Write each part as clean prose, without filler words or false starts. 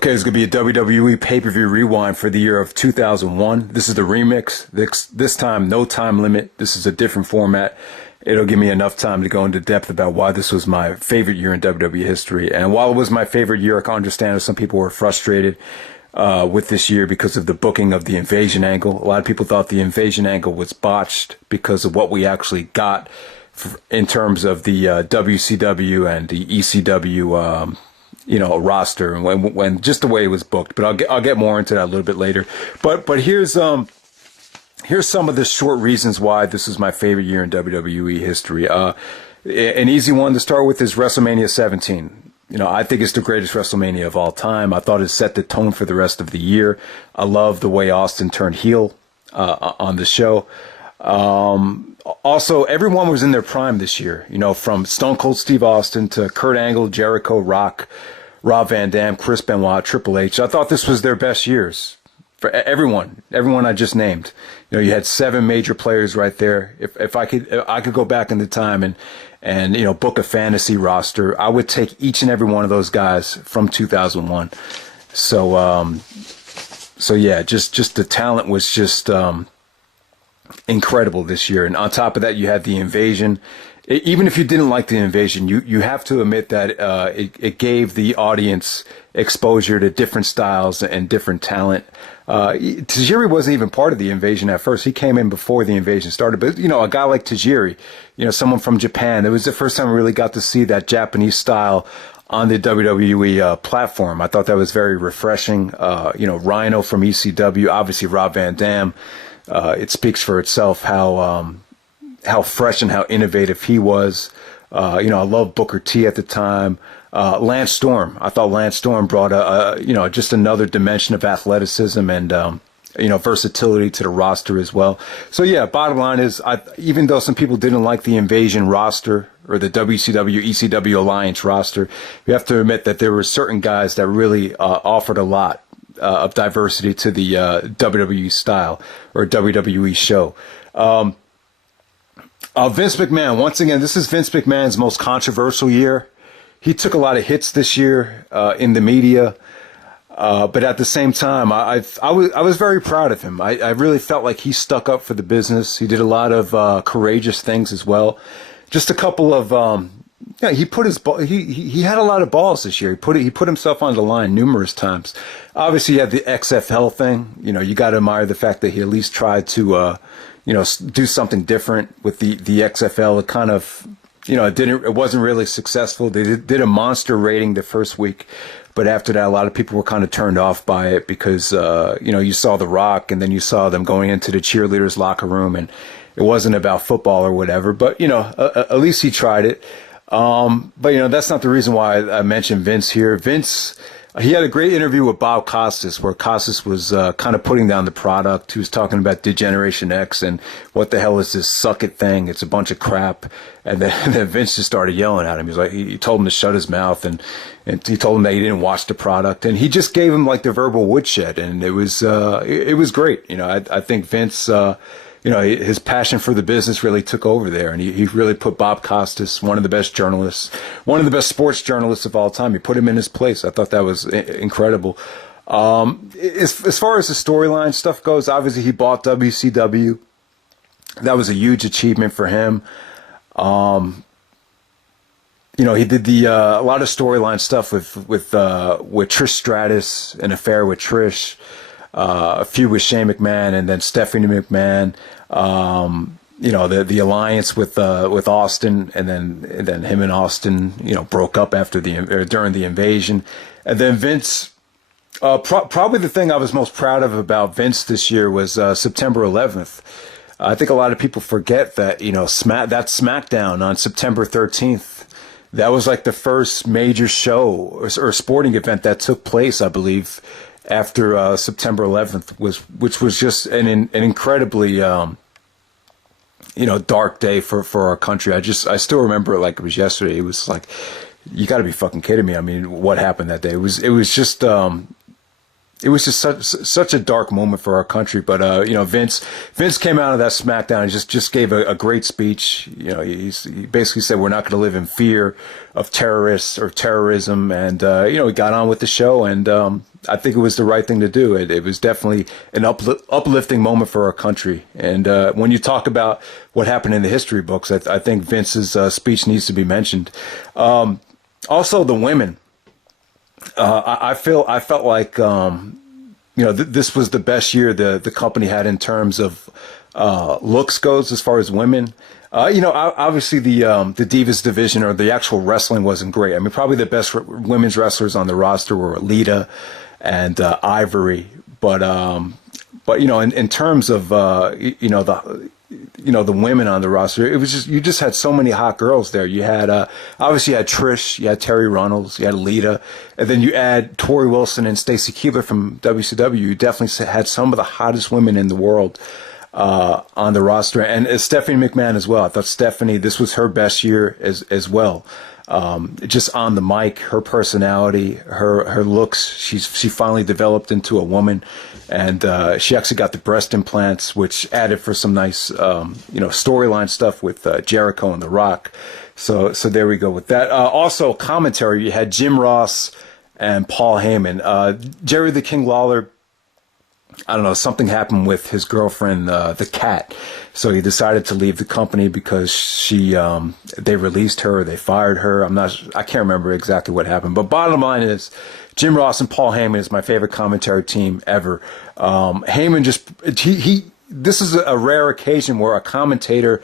Okay, it's going to be a WWE pay-per-view rewind for the year of 2001. This is the remix. This time, no time limit. This is a different format. It'll give me enough time to go into depth about why this was my favorite year in WWE history. And while it was my favorite year, I can understand that some people were frustrated with this year because of the booking of the invasion angle. A lot of people thought the invasion angle was botched because of what we actually got in terms of the WCW and the ECW roster and when just the way it was booked. But I'll get more into that a little bit later. But here's some of the short reasons why this is my favorite year in WWE history. An easy one to start with is WrestleMania 17. I think it's the greatest WrestleMania of all time. I thought it set the tone for the rest of the year. I love the way Austin turned heel on the show. Also, everyone was in their prime this year, from Stone Cold Steve Austin to Kurt Angle, Jericho, Rock, Rob Van Dam, Chris Benoit, Triple H. I thought this was their best years for everyone I just named. You had 7 major players right there. If I could go back in the time and book a fantasy roster, I would take each and every one of those guys from 2001. So yeah, just the talent was just incredible this year. And on top of that, you had the invasion. Even if you didn't like the invasion, you have to admit that it gave the audience exposure to different styles and different talent. Tajiri wasn't even part of the invasion at first. He came in before the invasion started. But, a guy like Tajiri, someone from Japan, it was the first time I really got to see that Japanese style on the WWE platform. I thought that was very refreshing. Rhino from ECW, obviously Rob Van Dam. It speaks for itself how fresh and how innovative he was. I loved Booker T at the time. Lance Storm. I thought Lance Storm brought just another dimension of athleticism and versatility to the roster as well. So yeah, bottom line is, even though some people didn't like the invasion roster or the WCW ECW alliance roster, you have to admit that there were certain guys that really offered a lot of diversity to the WWE style or WWE show. Vince McMahon, once again, this is Vince McMahon's most controversial year. He took a lot of hits this year in the media, but at the same time, I was very proud of him. I really felt like he stuck up for the business. He did a lot of courageous things as well. Just a couple of he put he had a lot of balls this year. He put himself on the line numerous times. Obviously, you had the XFL thing. You got to admire the fact that he at least tried to do something different with the XFL. It kind of it wasn't really successful. They did a monster rating the first week, but after that, a lot of people were kind of turned off by it because you saw The Rock, and then you saw them going into the cheerleaders' locker room, and it wasn't about football or whatever. But at least he tried it. But that's not the reason why I mentioned Vince here. Vince, he had a great interview with Bob Costas, where Costas was kind of putting down the product. He was talking about Degeneration X and what the hell is this suck it thing? It's a bunch of crap. And then Vince just started yelling at him. He was like, he told him to shut his mouth, and he told him that he didn't watch the product, and he just gave him like the verbal woodshed, and it was great. I think Vince, his passion for the business really took over there, and he really put Bob Costas, one of the best journalists, one of the best sports journalists of all time. He put him in his place. I thought that was incredible. As far as the storyline stuff goes, obviously he bought WCW. That was a huge achievement for him. He did a lot of storyline stuff with Trish Stratus, an affair with Trish. A feud with Shane McMahon, and then Stephanie McMahon. The alliance with Austin, and then him and Austin, broke up during the invasion. And then Vince, probably the thing I was most proud of about Vince this year was September 11th. I think a lot of people forget that that Smackdown on September 13th. That was like the first major show or sporting event that took place, I believe, after September 11th, which was just an incredibly dark day for our country. I still remember it like it was yesterday. It was like, you got to be fucking kidding me. I mean, what happened that day? It was just it was just such a dark moment for our country. But you know, Vince came out of that SmackDown and just gave a great speech. You know, he basically said we're not going to live in fear of terrorists or terrorism, and you know, he got on with the show, and I think it was the right thing to do. It was definitely an uplifting moment for our country. And when you talk about what happened in the history books, I think Vince's speech needs to be mentioned. Also, the women. I felt like you know, this was the best year the company had in terms of looks goes as far as women. You know, obviously the Divas division or the actual wrestling wasn't great. I mean, probably the best women's wrestlers on the roster were Lita and Ivory, but you know, in terms of the women on the roster, it was just, you just had so many hot girls there. You had obviously you had Trish, you had Terry Runnels, you had Lita, and then you add Tori Wilson and Stacy Keibler from WCW. You definitely had some of the hottest women in the world on the roster, and Stephanie McMahon as well. I thought Stephanie, this was her best year as well. Just on the mic, her personality, her looks, she finally developed into a woman, and she actually got the breast implants, which added for some nice, storyline stuff with Jericho and The Rock. So there we go with that. Also, commentary, you had Jim Ross and Paul Heyman. Jerry the King Lawler, I don't know, something happened with his girlfriend, the Cat. So he decided to leave the company because they released her, or they fired her. I can't remember exactly what happened. But bottom line is, Jim Ross and Paul Heyman is my favorite commentary team ever. Heyman this is a rare occasion where a commentator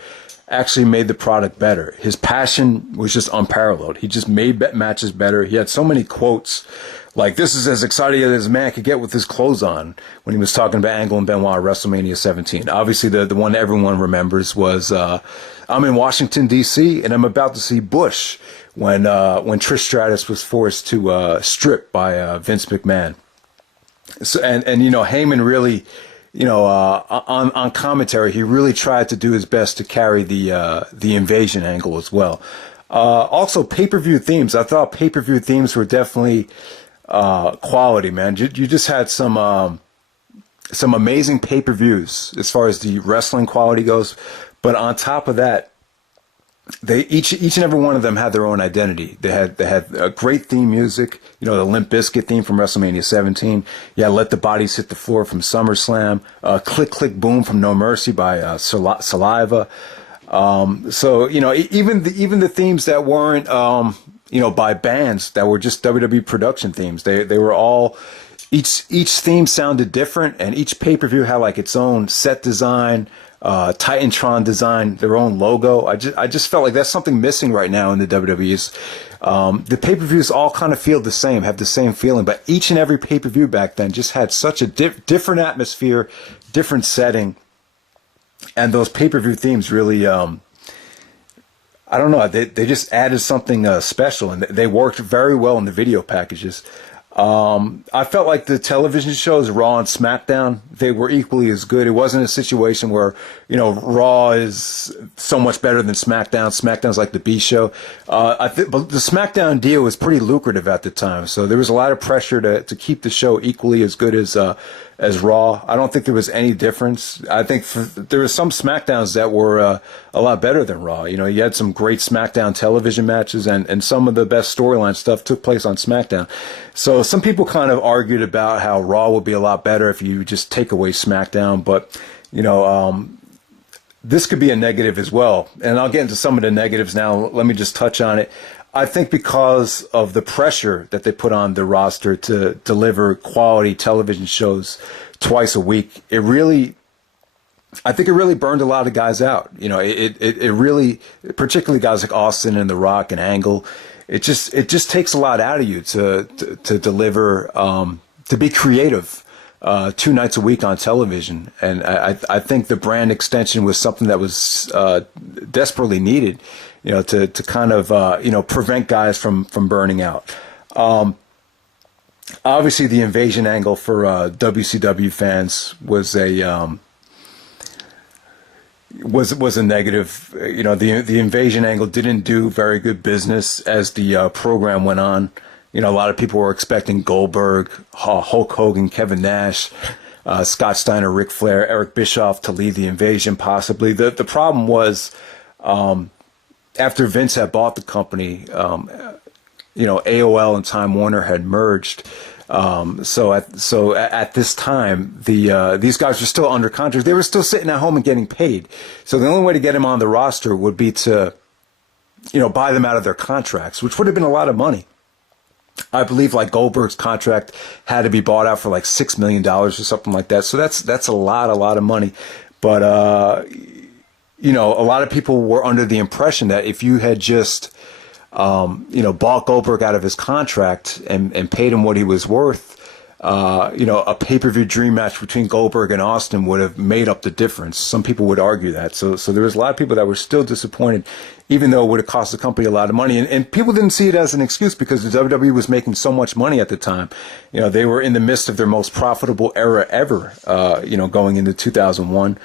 actually made the product better. His passion was just unparalleled. He just made matches better. He had so many quotes. Like, this is as exciting as a man could get with his clothes on, when he was talking about Angle and Benoit at WrestleMania 17. Obviously, the one that everyone remembers was, I'm in Washington, D.C., and I'm about to see Bush, when Trish Stratus was forced to strip by Vince McMahon. So, and you know, Heyman really, you know, on commentary, he really tried to do his best to carry the invasion angle as well. Also, pay-per-view themes. I thought pay-per-view themes were definitely quality, man. You just had some amazing pay-per-views as far as the wrestling quality goes, but on top of that, they each and every one of them had their own identity. They had a great theme music, you know, the Limp Bizkit theme from WrestleMania 17. Yeah, Let the Bodies Hit the Floor from SummerSlam. Click Click Boom from No Mercy by Saliva. So you know, even the themes that weren't by bands, that were just WWE production themes. They were all, each theme sounded different, and each pay-per-view had like its own set design, Titantron design, their own logo. I just felt like that's something missing right now in the WWE. The pay-per-views all kind of feel the same, have the same feeling, but each and every pay-per-view back then just had such a different atmosphere, different setting, and those pay-per-view themes really, I don't know, they just added something special, and they worked very well in the video packages. I felt like the television shows, Raw and SmackDown, they were equally as good. It wasn't a situation where, you know, Raw is so much better than SmackDown. SmackDown's like the B show. But the SmackDown deal was pretty lucrative at the time, so there was a lot of pressure to keep the show equally as good as Raw. I don't think there was any difference. I think there were some SmackDowns that were a lot better than Raw. You know, you had some great SmackDown television matches, and some of the best storyline stuff took place on SmackDown. So some people kind of argued about how Raw would be a lot better if you just take away SmackDown, but you know, this could be a negative as well. And I'll get into some of the negatives now. Let me just touch on it. I think because of the pressure that they put on the roster to deliver quality television shows twice a week, I think it really burned a lot of guys out. You know, it really, particularly guys like Austin and The Rock and Angle, it just takes a lot out of you to deliver, to be creative 2 nights a week on television. And I think the brand extension was something that was desperately needed, you know, to kind of prevent guys from burning out. Obviously, the invasion angle for WCW fans was a negative. You know, the invasion angle didn't do very good business as the program went on. You know, a lot of people were expecting Goldberg, Hulk Hogan, Kevin Nash, Scott Steiner, Ric Flair, Eric Bischoff to lead the invasion, possibly. The problem was, after Vince had bought the company, you know, AOL and Time Warner had merged. So at this time, these guys were still under contract. They were still sitting at home and getting paid. So the only way to get them on the roster would be to, you know, buy them out of their contracts, which would have been a lot of money. I believe like Goldberg's contract had to be bought out for like $6 million or something like that. So that's a lot of money. But, you know, a lot of people were under the impression that if you had just, you know, bought Goldberg out of his contract and paid him what he was worth, you know, a pay-per-view dream match between Goldberg and Austin would have made up the difference. Some people would argue that. So there was a lot of people that were still disappointed, even though it would have cost the company a lot of money. And people didn't see it as an excuse because the WWE was making so much money at the time. You know, they were in the midst of their most profitable era ever, you know, going into 2001.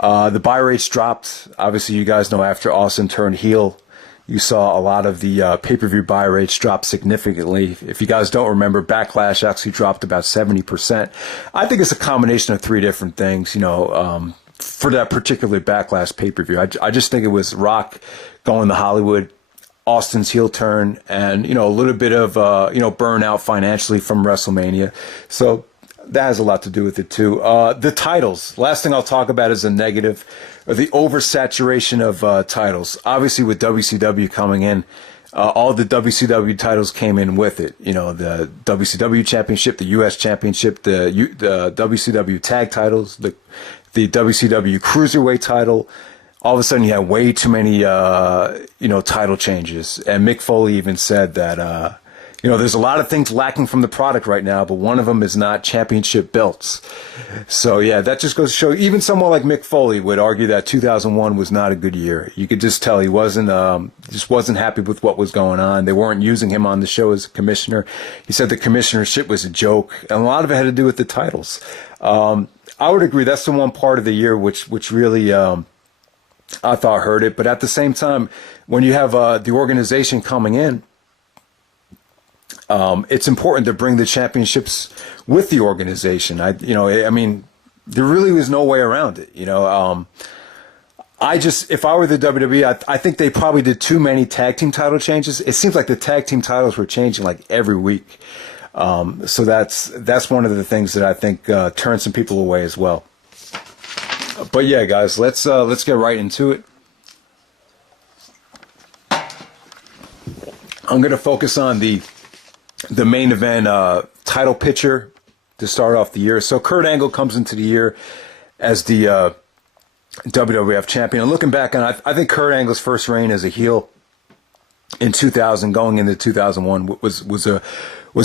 The buy rates dropped. Obviously, you guys know after Austin turned heel, you saw a lot of the pay-per-view buy rates drop significantly. If you guys don't remember, Backlash actually dropped about 70%. I think it's a combination of three different things, you know, for that particular Backlash pay-per-view. I just think it was Rock going to Hollywood, Austin's heel turn, and, you know, a little bit of, you know, burnout financially from WrestleMania. So that has a lot to do with it, too. The titles. Last thing I'll talk about is a negative, or the oversaturation of titles. Obviously, with WCW coming in, all the WCW titles came in with it. You know, the WCW Championship, the U.S. Championship, the WCW Tag titles, the WCW Cruiserweight title. All of a sudden, you had way too many, you know, title changes. And Mick Foley even said that, you know, there's a lot of things lacking from the product right now, but one of them is not championship belts. So, yeah, that just goes to show, even someone like Mick Foley would argue that 2001 was not a good year. You could just tell he just wasn't happy with what was going on. They weren't using him on the show as a commissioner. He said the commissionership was a joke, and a lot of it had to do with the titles. I would agree that's the one part of the year which really, I thought hurt it. But at the same time, when you have the organization coming in, it's important to bring the championships with the organization. I mean, there really was no way around it. You know, if I were the WWE, I think they probably did too many tag team title changes. It seems like the tag team titles were changing like every week. So that's one of the things that I think turned some people away as well. But yeah, guys, let's get right into it. I'm going to focus on the main event title picture to start off the year. So Kurt Angle comes into the year as the WWF champion. And looking back on it, I think Kurt Angle's first reign as a heel in 2000, going into 2001, was a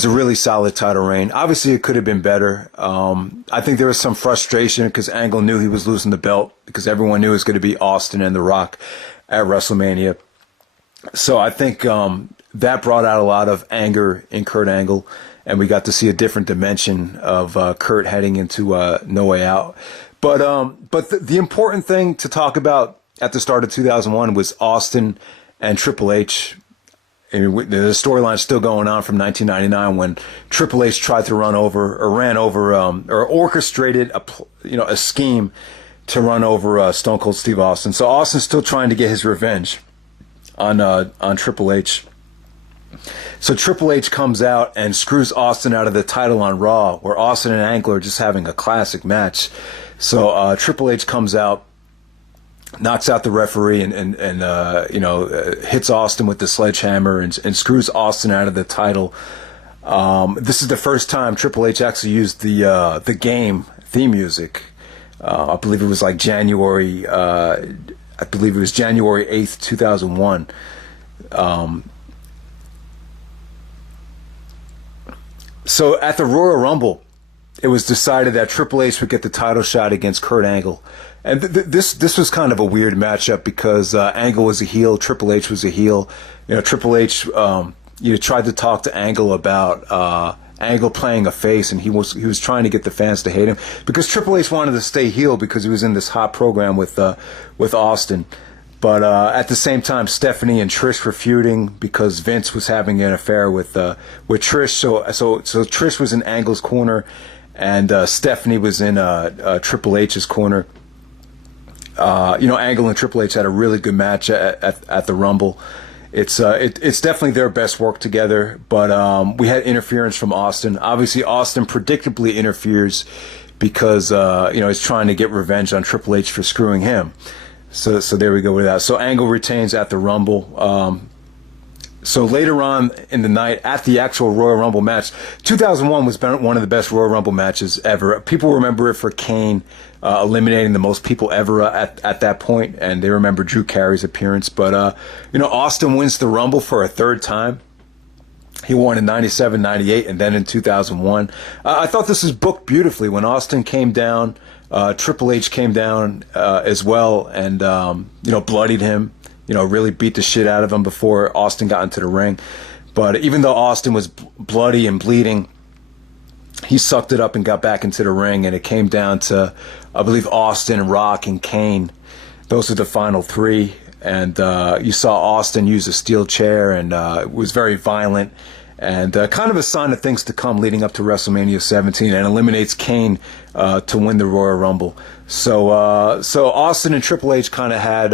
really solid title reign. Obviously, it could have been better. I think there was some frustration because Angle knew he was losing the belt because everyone knew it was going to be Austin and The Rock at WrestleMania. So I think that brought out a lot of anger in Kurt Angle, and we got to see a different dimension of Kurt heading into No Way Out. But the important thing to talk about at the start of 2001 was Austin and Triple H. I mean, the storyline is still going on from 1999 when Triple H tried to or orchestrated a scheme to run over Stone Cold Steve Austin. So Austin's still trying to get his revenge on Triple H. So Triple H comes out and screws Austin out of the title on Raw, where Austin and Angle are just having a classic match. So Triple H comes out, knocks out the referee, and hits Austin with the sledgehammer and screws Austin out of the title. This is the first time Triple H actually used the game theme music. I believe it was like January 8th, 2001. So at the Royal Rumble, it was decided that Triple H would get the title shot against Kurt Angle. And this was kind of a weird matchup because Angle was a heel, Triple H was a heel. You know, Triple H tried to talk to Angle about Angle playing a face, and he was trying to get the fans to hate him because Triple H wanted to stay heel because he was in this hot program with Austin. But at the same time, Stephanie and Trish were feuding because Vince was having an affair with Trish. So Trish was in Angle's corner, and Stephanie was in Triple H's corner. Angle and Triple H had a really good match at the Rumble. It's definitely their best work together. But we had interference from Austin. Obviously, Austin predictably interferes because he's trying to get revenge on Triple H for screwing him. So there we go with that. So Angle retains at the Rumble. So later on in the night, at the actual Royal Rumble match, 2001 was one of the best Royal Rumble matches ever. People remember it for Kane eliminating the most people ever at that point, and they remember Drew Carey's appearance. But Austin wins the Rumble for a third time. He won in 97, 98, and then in 2001. I thought this was booked beautifully. When Austin came down, Triple H came down as well and, bloodied him, really beat the shit out of him before Austin got into the ring. But even though Austin was bloody and bleeding, he sucked it up and got back into the ring, and it came down to, I believe, Austin, Rock, and Kane. Those are the final three. And you saw Austin use a steel chair, and it was very violent, and kind of a sign of things to come leading up to WrestleMania 17, and eliminates Kane to win the Royal Rumble. So Austin and Triple H kind of had,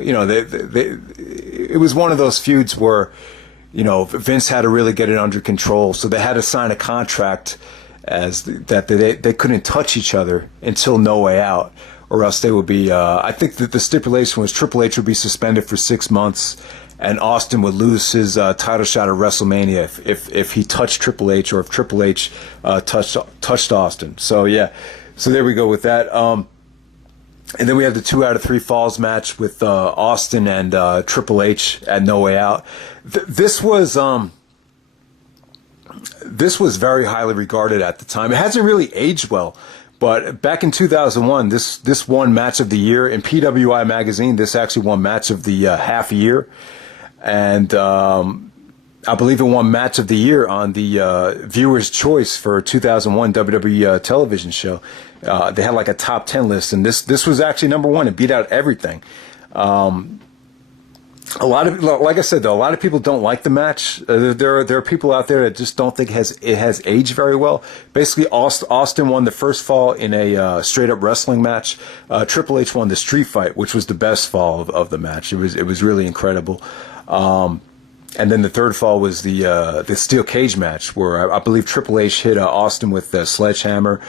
it was one of those feuds where, Vince had to really get it under control. So they had to sign a contract that they couldn't touch each other until No Way Out. Or else they would be, I think that the stipulation was Triple H would be suspended for 6 months, and Austin would lose his title shot at WrestleMania if he touched Triple H, or if Triple H touched Austin. So yeah, so there we go with that. And then we have the 2 out of 3 falls match with Austin and Triple H at No Way Out. This was very highly regarded at the time. It hasn't really aged well. But back in 2001, this won Match of the Year. In PWI magazine, this actually won Match of the half year. And I believe it won Match of the Year on the Viewer's Choice for 2001 WWE television show. They had like a top 10 list, and this was actually number 1. It beat out everything. Like I said, though, a lot of people don't like the match. There are people out there that just don't think it has aged very well. Basically, Austin won the first fall in a straight up wrestling match. Triple H won the street fight, which was the best fall of the match. It was really incredible. And then the third fall was the steel cage match, where I believe Triple H hit Austin with the sledgehammer.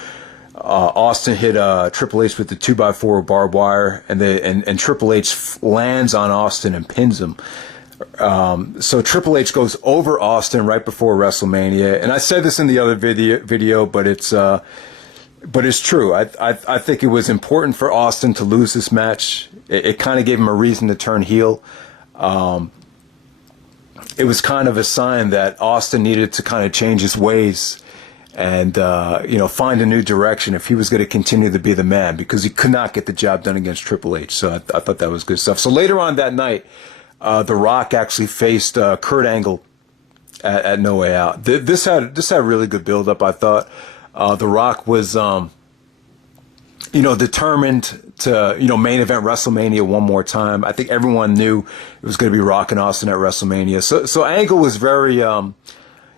Austin hit Triple H with the 2x4 barbed wire, and Triple H lands on Austin and pins him. So Triple H goes over Austin right before WrestleMania, and I said this in the other video, but it's true. I think it was important for Austin to lose this match. It kind of gave him a reason to turn heel. It was kind of a sign that Austin needed to kind of change his ways and find a new direction if he was going to continue to be the man, because he could not get the job done against Triple H. So I thought that was good stuff. So later on that night, The Rock actually faced Kurt Angle at No Way Out. This had really good build up, I thought. The Rock was determined to main event WrestleMania one more time. I think everyone knew it was going to be Rock and Austin at WrestleMania. So Angle was very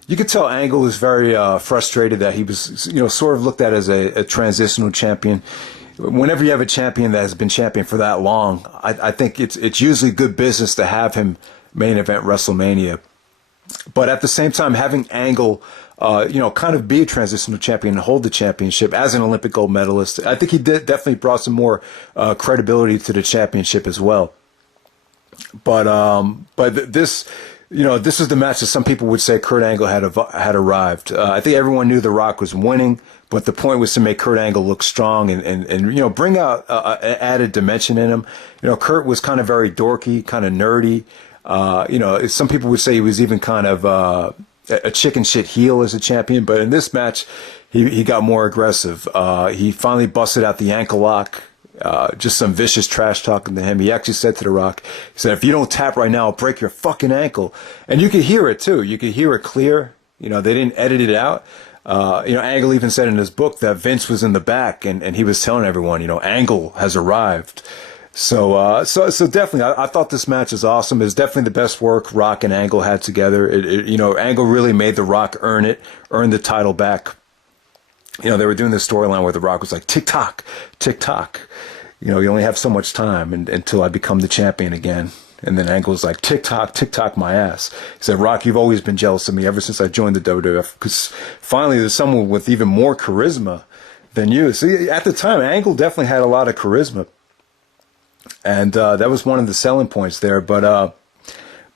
you could tell Angle was very frustrated that he was, sort of looked at as a transitional champion. Whenever you have a champion that has been champion for that long, I think it's usually good business to have him main event WrestleMania. But at the same time, having Angle, kind of be a transitional champion and hold the championship as an Olympic gold medalist, I think he definitely brought some more credibility to the championship as well. But this. This is the match that some people would say Kurt Angle had arrived. I think everyone knew The Rock was winning, but the point was to make Kurt Angle look strong and bring out an added dimension in him. Kurt was kind of very dorky, kind of nerdy. Some people would say he was even kind of a chicken shit heel as a champion, but in this match, he got more aggressive. He finally busted out the ankle lock. Just some vicious trash talking to him. He actually said to The Rock, he said, "If you don't tap right now, I'll break your fucking ankle." And you could hear it too. You could hear it clear. They didn't edit it out. Angle even said in his book that Vince was in the back and he was telling everyone, Angle has arrived. So definitely, I thought this match was awesome. It was definitely the best work Rock and Angle had together. Angle really made The Rock earn the title back. They were doing this storyline where The Rock was like, tick tock, tick tock. You only have so much time until I become the champion again. And then Angle's like, tick tock my ass. He said, Rock, you've always been jealous of me ever since I joined the WWF, because finally there's someone with even more charisma than you. See, at the time, Angle definitely had a lot of charisma. And that was one of the selling points there. But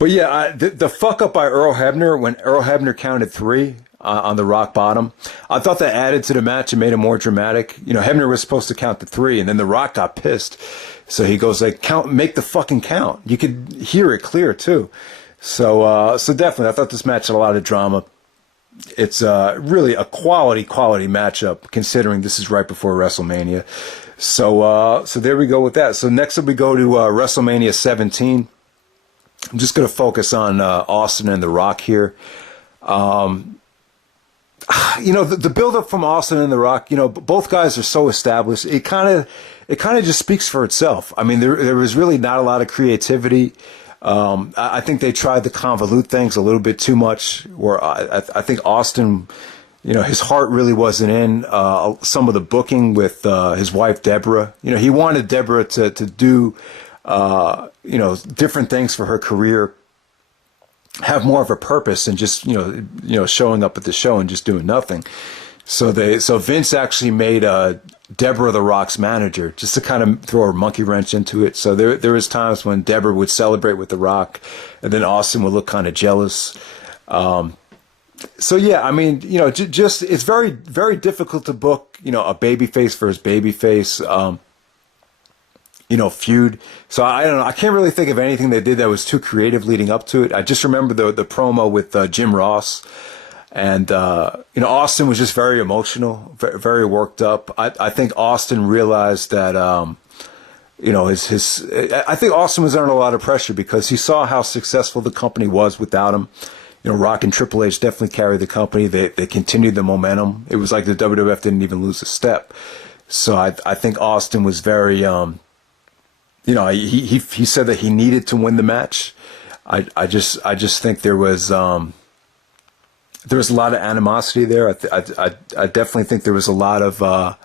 yeah, the fuck up by Earl Hebner when Earl Hebner counted 3 on the rock bottom, I thought that added to the match and made it more dramatic. Hebner was supposed to count to 3, and then the Rock got pissed. So he goes like, make the fucking count. You could hear it clear too. So definitely, I thought this match had a lot of drama. It's really a quality matchup, considering this is right before WrestleMania. So there we go with that. So next up we go to WrestleMania 17. I'm just going to focus on Austin and The Rock here. The build-up from Austin and The Rock, both guys are so established. It kind of just speaks for itself. I mean, there was really not a lot of creativity. I think they tried to convolute things a little bit too much, where I think Austin, his heart really wasn't in some of the booking with his wife, Deborah. He wanted Deborah to do, different things for her career, have more of a purpose than just, showing up at the show and just doing nothing. So Vince actually made Deborah The Rock's manager, just to kind of throw a monkey wrench into it. So there was times when Deborah would celebrate with The Rock, and then Austin would look kind of jealous. So yeah, I mean, just it's very, very difficult to book, a babyface versus babyface, feud. So I don't know. I can't really think of anything they did that was too creative leading up to it. I just remember the promo with Jim Ross, and Austin was just very emotional, very, very worked up. I think Austin realized that I think Austin was under a lot of pressure because he saw how successful the company was without him. Rock and Triple H definitely carried the company. They continued the momentum. It was like the WWF didn't even lose a step. So I think Austin was very, he said that he needed to win the match. I just think there was a lot of animosity there. I definitely think there was a lot of, I'm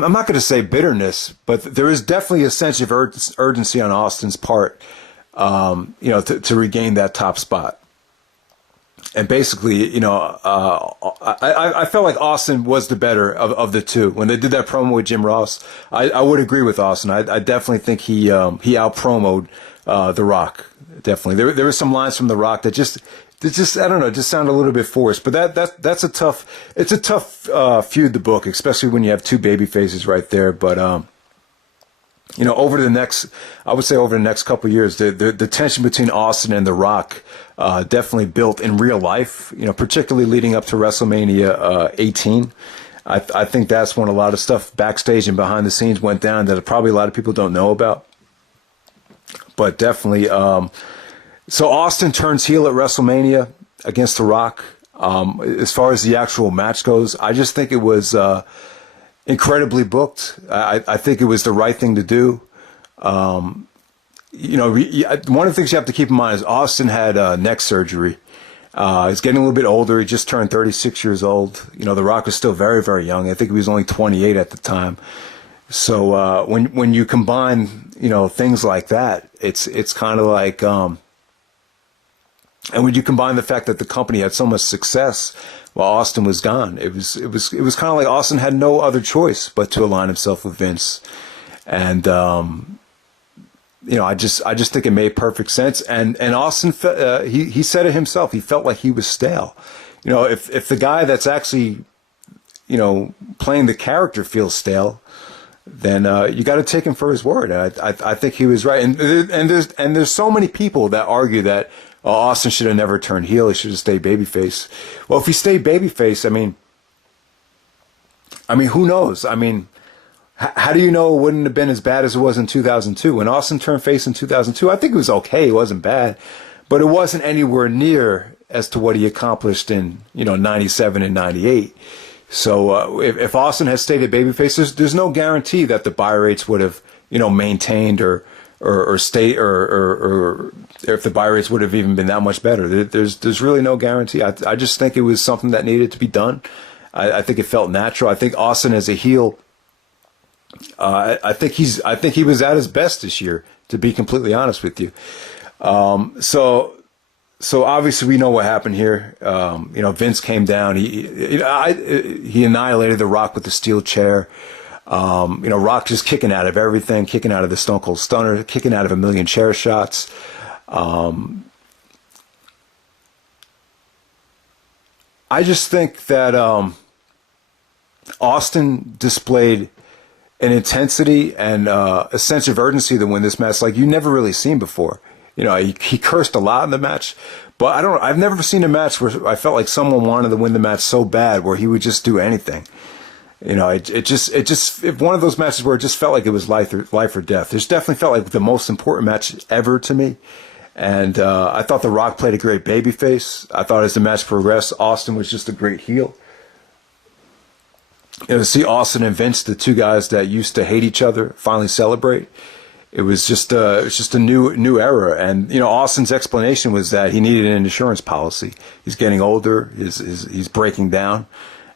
not going to say bitterness, but there is definitely a sense of urgency on Austin's part, to regain that top spot. And basically, I felt like Austin was the better of the two. When they did that promo with Jim Ross, I would agree with Austin. I definitely think he out-promoed The Rock. Definitely. There were some lines from The Rock that just I don't know, just sound a little bit forced. But that's a tough feud to book, especially when you have two baby faces right there. But over the next couple of years, the tension between Austin and The Rock definitely built in real life. Particularly leading up to WrestleMania 18. I think that's when a lot of stuff backstage and behind the scenes went down that probably a lot of people don't know about. But definitely, so Austin turns heel at WrestleMania against The Rock. As far as the actual match goes, I just think it was incredibly booked. I think it was the right thing to do. One of the things you have to keep in mind is Austin had neck surgery. He's getting a little bit older. He just turned 36 years old. The Rock was still very, very young. I think he was only 28 at the time. So when you combine, things like that, it's kind of like, and when you combine the fact that the company had so much success while Austin was gone, it was kind of like Austin had no other choice but to align himself with Vince. And I just think it made perfect sense. And Austin, he said it himself. He felt like he was stale. If the guy that's actually, playing the character feels stale, then you got to take him for his word. I think he was right. And there's so many people that argue that Austin should have never turned heel. He should have stayed babyface. Well, if he stayed babyface, I mean, who knows? I mean, how do you know it wouldn't have been as bad as it was in 2002? When Austin turned face in 2002, I think it was okay. It wasn't bad, but it wasn't anywhere near as to what he accomplished in 97 and 98. So if Austin had stayed at babyface, there's no guarantee that the buy rates would have maintained or stay or if the buy rates would have even been that much better. There's really no guarantee. I just think it was something that needed to be done. I think it felt natural. I think Austin as a heel, I think he was at his best this year, to be completely honest with you. So obviously we know what happened here. Vince came down. He annihilated The Rock with the steel chair. Rock just kicking out of everything, kicking out of the Stone Cold Stunner, kicking out of a million chair shots. I just think that Austin displayed an intensity and a sense of urgency to win this match like you never really seen before. He cursed a lot in the match, but I've never seen a match where I felt like someone wanted to win the match so bad where he would just do anything. It just one of those matches where it just felt like it was life or death. This definitely felt like the most important match ever to me. And I thought The Rock played a great babyface. I thought as the match progressed, Austin was just a great heel. To see Austin and Vince, the two guys that used to hate each other, finally celebrate. It was just a new era. And Austin's explanation was that he needed an insurance policy. He's getting older. He's breaking down,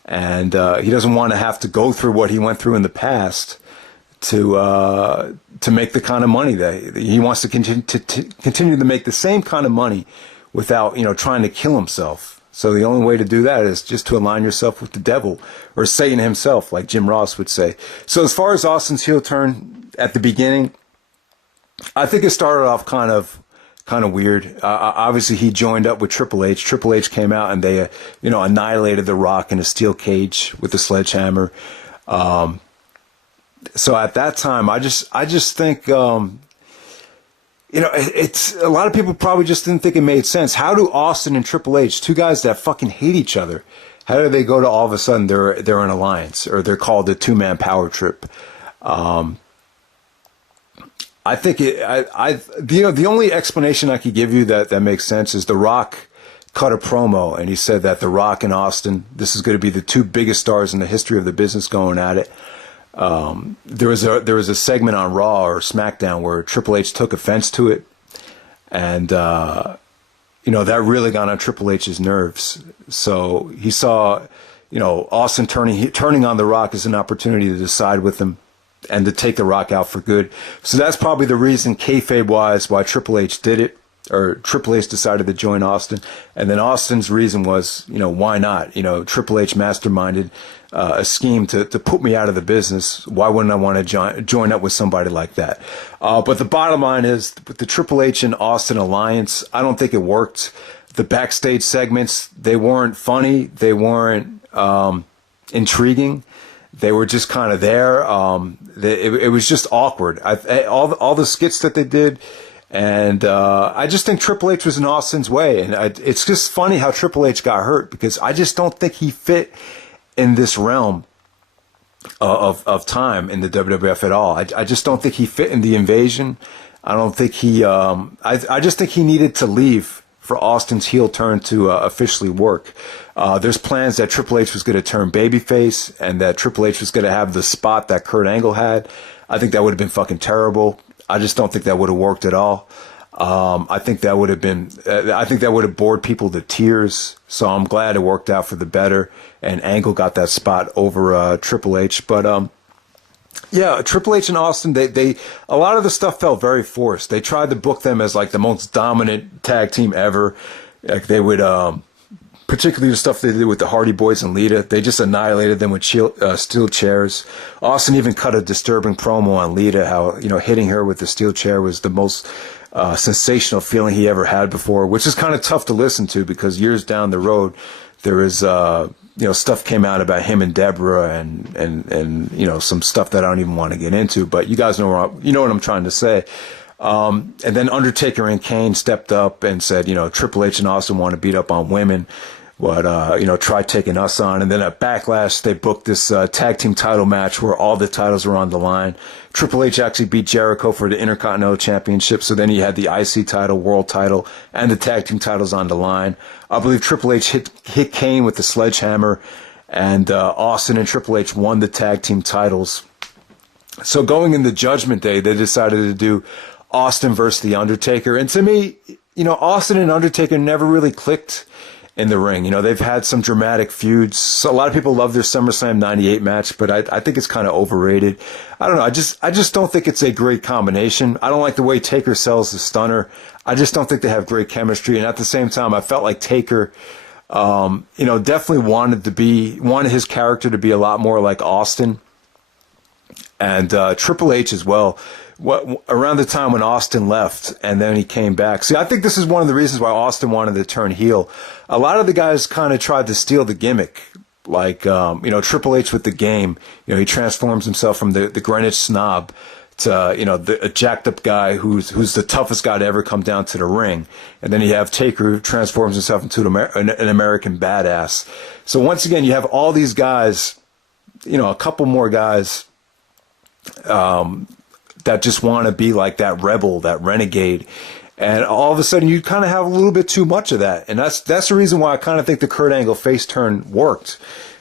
and he doesn't want to have to go through what he went through in the past to make the kind of money that he wants to continue to make the same kind of money without trying to kill himself. So the only way to do that is just to align yourself with the devil or Satan himself, like Jim Ross would say. So as far as Austin's heel turn at the beginning, I think it started off kind of weird. Obviously, he joined up with Triple H. Triple H came out and they, annihilated The Rock in a steel cage with a sledgehammer. So at that time, I just think, it's a lot of people probably just didn't think it made sense. How do Austin and Triple H, two guys that fucking hate each other, how do they go to all of a sudden they're an alliance or they're called the two-man power trip? I think the only explanation I could give you that makes sense is The Rock cut a promo and he said that The Rock and Austin, this is going to be the two biggest stars in the history of the business going at it. There was a segment on Raw or Smackdown where Triple H took offense to it, and that really got on Triple H's nerves. So he saw, Austin turning on The Rock as an opportunity to decide with him and to take The Rock out for good. So that's probably the reason, kayfabe-wise, why Triple H did it, or Triple H decided to join Austin. And then Austin's reason was, why not? Triple H masterminded a scheme to put me out of the business. Why wouldn't I want to join up with somebody like that? But the bottom line is, with the Triple H and Austin alliance, I don't think it worked. The backstage segments, they weren't funny. They weren't intriguing. They were just kind of there. It was just awkward. All the skits that they did, and I just think Triple H was in Austin's way. And it's just funny how Triple H got hurt, because I just don't think he fit in this realm of time in the WWF at all. I just don't think he fit in the invasion. I don't think he. I just think he needed to leave for Austin's heel turn to officially work. There's plans that Triple H was going to turn babyface and that Triple H was going to have the spot that Kurt Angle had. I think that would have been fucking terrible. I just don't think that would have worked at all. I think that would have bored people to tears. So I'm glad it worked out for the better, and Angle got that spot over Triple H. But yeah, Triple H and Austin, they a lot of the stuff felt very forced. They tried to book them as like the most dominant tag team ever. Like they would, particularly the stuff they did with the Hardy Boys and Lita, they just annihilated them with steel chairs. Austin even cut a disturbing promo on Lita, how hitting her with the steel chair was the most sensational feeling he ever had before, which is kind of tough to listen to, because years down the road there is stuff came out about him and Deborah and some stuff that I don't even want to get into, but you guys know what I'm trying to say. And then Undertaker and Kane stepped up and said, Triple H and Austin want to beat up on women. But, try taking us on. And then at Backlash, they booked this tag team title match where all the titles were on the line. Triple H actually beat Jericho for the Intercontinental Championship. So then he had the IC title, World title, and the tag team titles on the line. I believe Triple H hit Kane with the sledgehammer, and Austin and Triple H won the tag team titles. So going into Judgment Day, they decided to do Austin versus The Undertaker. And to me, Austin and Undertaker never really clicked in the ring. They've had some dramatic feuds. So a lot of people love their SummerSlam 98 match, but I think it's kind of overrated. I don't know. I just don't think it's a great combination. I don't like the way Taker sells the stunner. I just don't think they have great chemistry. And at the same time, I felt like Taker, definitely wanted his character to be a lot more like Austin. And Triple H as well. Around the time when Austin left and then he came back. See, I think this is one of the reasons why Austin wanted to turn heel. A lot of the guys kind of tried to steal the gimmick. Like, Triple H with the game. He transforms himself from the Greenwich snob to, a jacked up guy who's the toughest guy to ever come down to the ring. And then you have Taker who transforms himself into an American badass. So once again, you have all these guys, a couple more guys, that just want to be like that rebel, that renegade. And all of a sudden you kind of have a little bit too much of that. And that's the reason why I kind of think the Kurt Angle face turn worked,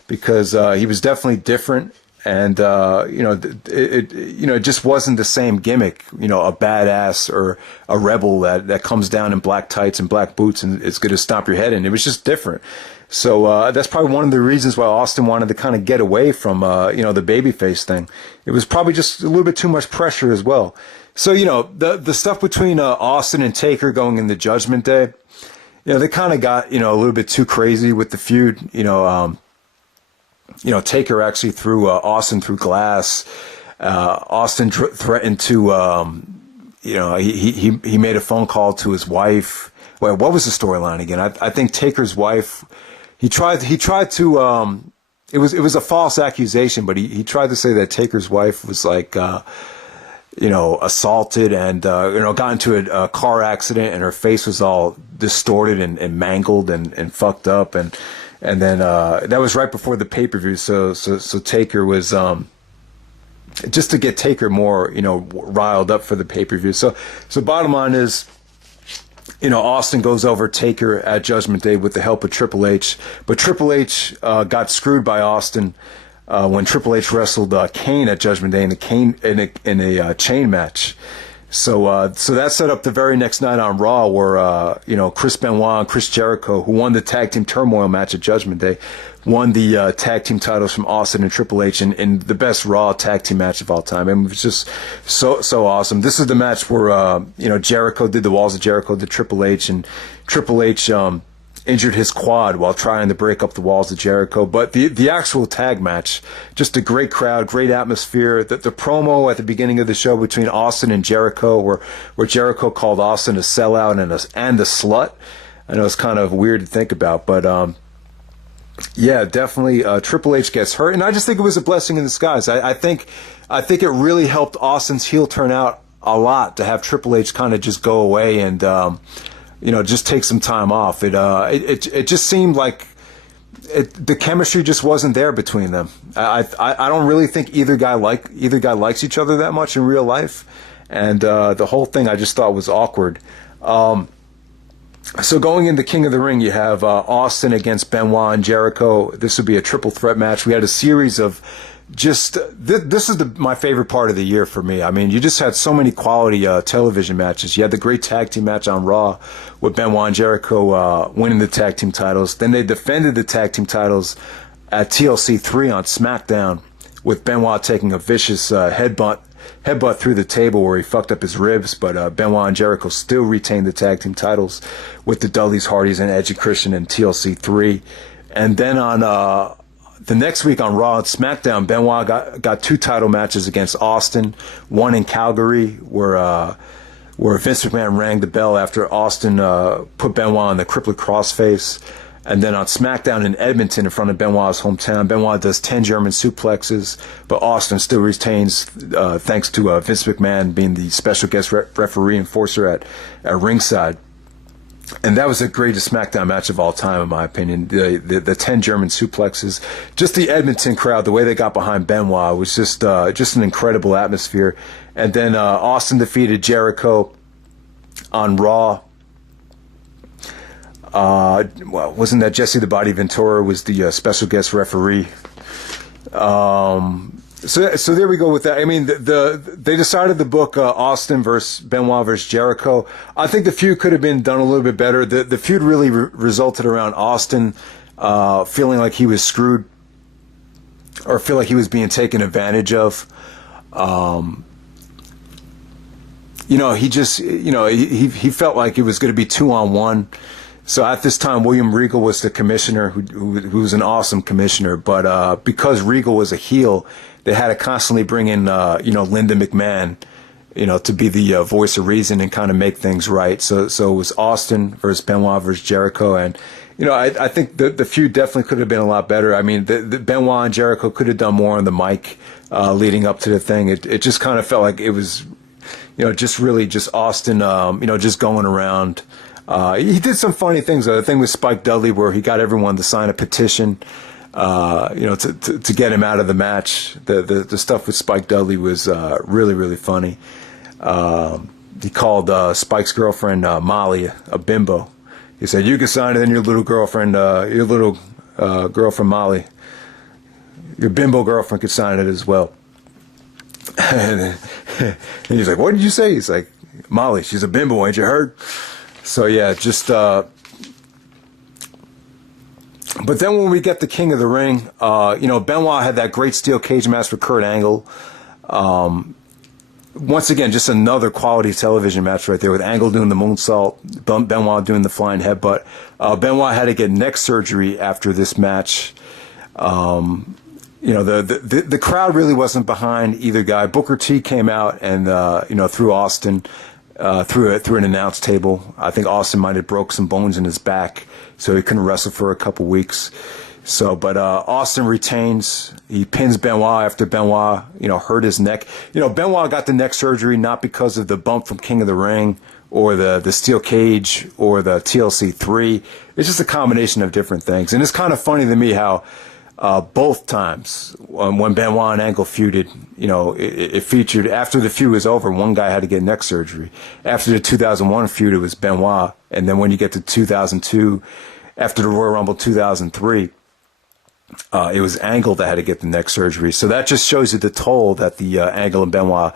because he was definitely different. And, it just wasn't the same gimmick, a badass or a rebel that comes down in black tights and black boots and it's going to stomp your head in. It was just different. So that's probably one of the reasons why Austin wanted to kind of get away from, the babyface thing. It was probably just a little bit too much pressure as well. So, the stuff between Austin and Taker going into Judgment Day, they kind of got, a little bit too crazy with the feud. Taker actually threw Austin through glass. Austin threatened to, he made a phone call to his wife. Well, what was the storyline again? I think Taker's wife. He tried to. It was a false accusation, but he tried to say that Taker's wife was like, assaulted and got into a car accident, and her face was all distorted and mangled and fucked up, and then that was right before the pay-per-view. So Taker was just to get Taker more riled up for the pay-per-view. So bottom line is, Austin goes over Taker at Judgment Day with the help of Triple H, but Triple H got screwed by Austin when Triple H wrestled Kane at Judgment Day in a chain match. So that set up the very next night on Raw, where Chris Benoit and Chris Jericho, who won the Tag Team Turmoil match at Judgment Day, won the tag team titles from Austin and Triple H in the best Raw tag team match of all time. And it was just so awesome. This is the match where Jericho did the Walls of Jericho to Triple H, and Triple H injured his quad while trying to break up the Walls of Jericho. But the actual tag match, just a great crowd, great atmosphere. The promo at the beginning of the show between Austin and Jericho, where Jericho called Austin a sellout and a slut. I know it's kind of weird to think about, but yeah, definitely Triple H gets hurt, and I just think it was a blessing in disguise. I think it really helped Austin's heel turn out a lot to have Triple H kind of just go away and just take some time off. It just seemed like the chemistry just wasn't there between them. I don't really think either guy likes each other that much in real life, and the whole thing I just thought was awkward. So going into King of the Ring, you have Austin against Benoit and Jericho. This would be a triple threat match. We had a series of just this is my favorite part of the year for me. I mean, you just had so many quality television matches. You had the great tag team match on Raw with Benoit and Jericho winning the tag team titles. Then they defended the tag team titles at TLC 3 on SmackDown with Benoit taking a vicious headbutt through the table where he fucked up his ribs, but Benoit and Jericho still retained the tag team titles with the Dudleys, Hardys, and Edge and Christian in TLC 3. And then on the next week on Raw and SmackDown, Benoit got two title matches against Austin, one in Calgary where Vince McMahon rang the bell after Austin put Benoit on the crippler crossface. And then on SmackDown in Edmonton, in front of Benoit's hometown, Benoit does 10 German suplexes, but Austin still retains, thanks to Vince McMahon being the special guest referee enforcer at ringside. And that was the greatest SmackDown match of all time, in my opinion. The 10 German suplexes, just the Edmonton crowd, the way they got behind Benoit was just an incredible atmosphere. And then Austin defeated Jericho on Raw. Well, wasn't that Jesse the Body Ventura was the special guest referee? So there we go with that. I mean, they decided the book Austin versus Benoit versus Jericho. I think the feud could have been done a little bit better. The feud really resulted around Austin feeling like he was screwed, or feel like he was being taken advantage of. He just, he felt like it was going to be 2-on-1. So at this time, William Regal was the commissioner, who was an awesome commissioner. But because Regal was a heel, they had to constantly bring in, Linda McMahon, to be the voice of reason and kind of make things right. So it was Austin versus Benoit versus Jericho. And, I think the feud definitely could have been a lot better. I mean, the Benoit and Jericho could have done more on the mic leading up to the thing. It just kind of felt like it was, just Austin, just going around. He did some funny things. The thing with Spike Dudley where he got everyone to sign a petition, to get him out of the match. The stuff with Spike Dudley was really, really funny. He called Spike's girlfriend Molly a bimbo. He said, "You can sign it, then your little girlfriend Molly, your bimbo girlfriend could sign it as well." And he's like, "What did you say?" He's like, "Molly, she's a bimbo, ain't you heard?" So yeah, just but then when we get the King of the Ring, Benoit had that great steel cage match with Kurt Angle. Once again, just another quality television match right there with Angle doing the moonsault, Benoit doing the flying headbutt. Benoit had to get neck surgery after this match. The crowd really wasn't behind either guy. Booker T came out and threw Austin through an announce table. I think Austin might have broke some bones in his back, so he couldn't wrestle for a couple weeks. So, but Austin retains. He pins Benoit after Benoit, hurt his neck. Benoit got the neck surgery not because of the bump from King of the Ring or the steel cage or the TLC 3. It's just a combination of different things. And it's kind of funny to me how both times when Benoit and Angle feuded, it featured, after the feud was over, one guy had to get neck surgery. After the 2001 feud, it was Benoit. And then when you get to 2002, after the Royal Rumble 2003, it was Angle that had to get the neck surgery. So that just shows you the toll that the Angle and Benoit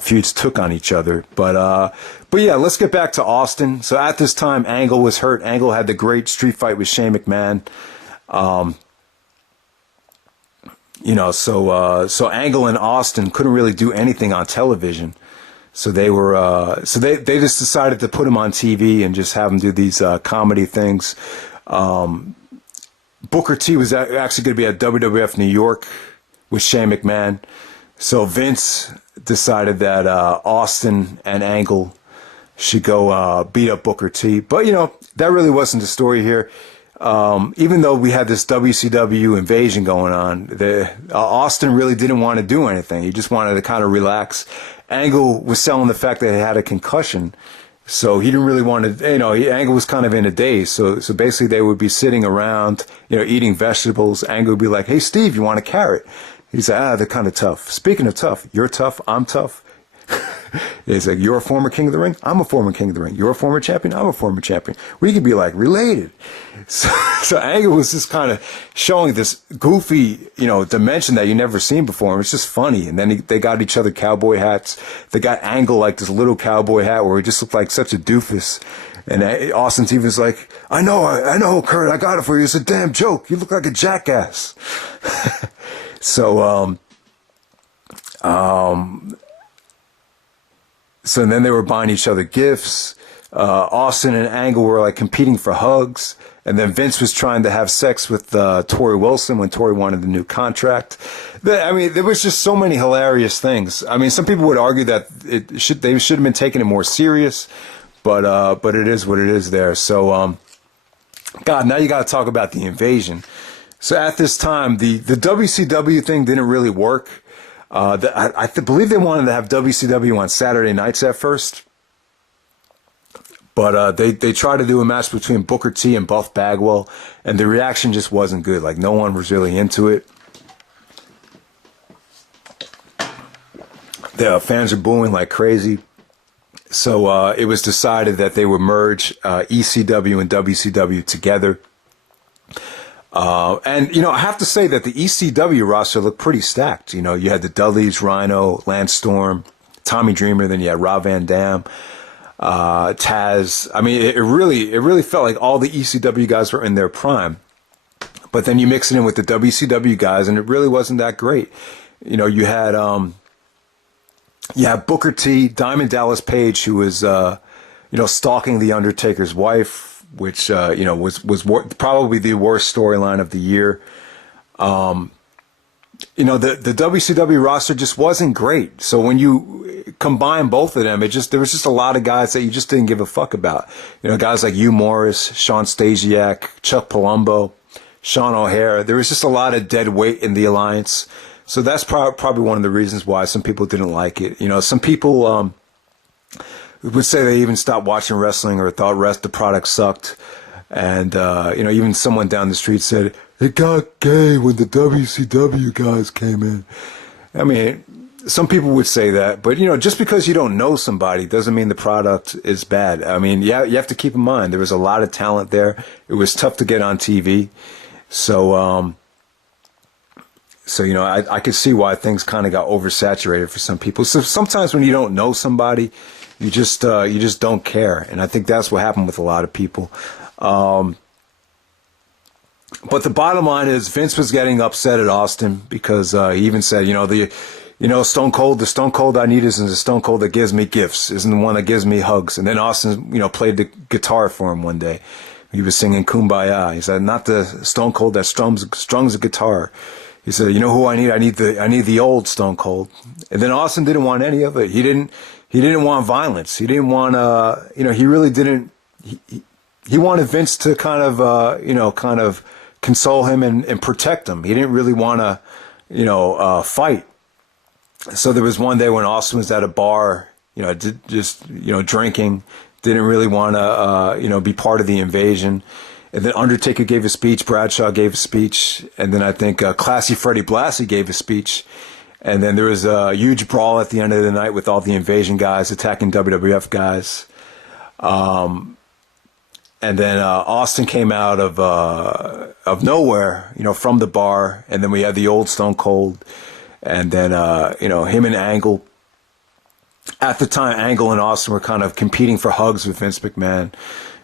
feuds took on each other. But yeah, let's get back to Austin. So at this time, Angle was hurt. Angle had the great street fight with Shane McMahon. So Angle and Austin couldn't really do anything on television. So they were, they just decided to put him on TV and just have him do these comedy things. Booker T was actually going to be at WWF New York with Shane McMahon. So Vince decided that Austin and Angle should go beat up Booker T. But, that really wasn't the story here. Even though we had this WCW invasion going on, Austin really didn't want to do anything. He just wanted to kind of relax. Angle was selling the fact that he had a concussion. So he didn't really want to, Angle was kind of in a daze. So basically they would be sitting around, eating vegetables. Angle would be like, "Hey, Steve, you want a carrot?" He's like, "They're kind of tough." Speaking of tough, you're tough, I'm tough. It's like, "You're a former King of the Ring, I'm a former King of the Ring. You're a former champion, I'm a former champion." We could be like related. So Angle was just kind of showing this goofy, dimension that you never seen before. And it's just funny. And then they got each other cowboy hats. They got Angle like this little cowboy hat where he just looked like such a doofus. And Austin Stevens like, I know, Kurt, I got it for you. It's a damn joke. You look like a jackass. So then they were buying each other gifts. Austin and Angle were like competing for hugs. And then Vince was trying to have sex with Tori Wilson when Tori wanted the new contract. There was just so many hilarious things. Some people would argue that they should have been taking it more serious, but it is what it is there. So, God, now you got to talk about the invasion. So at this time, the WCW thing didn't really work. I believe they wanted to have WCW on Saturday nights at first. But they tried to do a match between Booker T and Buff Bagwell, and the reaction just wasn't good. Like, no one was really into it. The fans are booing like crazy. So it was decided that they would merge ECW and WCW together. And, you know, I have to say that the ECW roster looked pretty stacked. You know, you had the Dudleys, Rhino, Lance Storm, Tommy Dreamer, then you had Rob Van Dam, Taz. I mean, it really felt like all the ECW guys were in their prime. But then you mix it in with the WCW guys, and it really wasn't that great. You know, you had Booker T, Diamond Dallas Page, who was, stalking The Undertaker's wife, which, was probably the worst storyline of the year. The WCW roster just wasn't great. So when you combine both of them, there was just a lot of guys that you just didn't give a fuck about. You know, guys like Hugh Morris, Sean Stasiak, Chuck Palumbo, Sean O'Hare. There was just a lot of dead weight in the alliance. So that's probably one of the reasons why some people didn't like it. You know, some people would say they even stopped watching wrestling or thought the product sucked. And, even someone down the street said, it got gay when the WCW guys came in. I mean, some people would say that, but, just because you don't know somebody doesn't mean the product is bad. I mean, you have to keep in mind, there was a lot of talent there. It was tough to get on TV. So, I could see why things kind of got oversaturated for some people. So sometimes when you don't know somebody, you just don't care. And I think that's what happened with a lot of people. But the bottom line is Vince was getting upset at Austin because he even said, Stone Cold, the Stone Cold I need isn't the Stone Cold that gives me gifts, isn't the one that gives me hugs. And then Austin, played the guitar for him one day. He was singing Kumbaya. He said, not the Stone Cold that strums a guitar. He said, you know who I need? I need the old Stone Cold. And then Austin didn't want any of it. He didn't want violence. He didn't want, he really didn't, he wanted Vince to kind of console him and protect him. He didn't really want to, fight. So there was one day when Austin was at a bar, drinking, didn't really want to, be part of the invasion. And then Undertaker gave a speech, Bradshaw gave a speech, and then I think Classy Freddie Blassie gave a speech. And then there was a huge brawl at the end of the night with all the invasion guys attacking WWF guys. And then Austin came out of nowhere, from the bar, and then we had the old Stone Cold, and then him and Angle. At the time, Angle and Austin were kind of competing for hugs with Vince McMahon.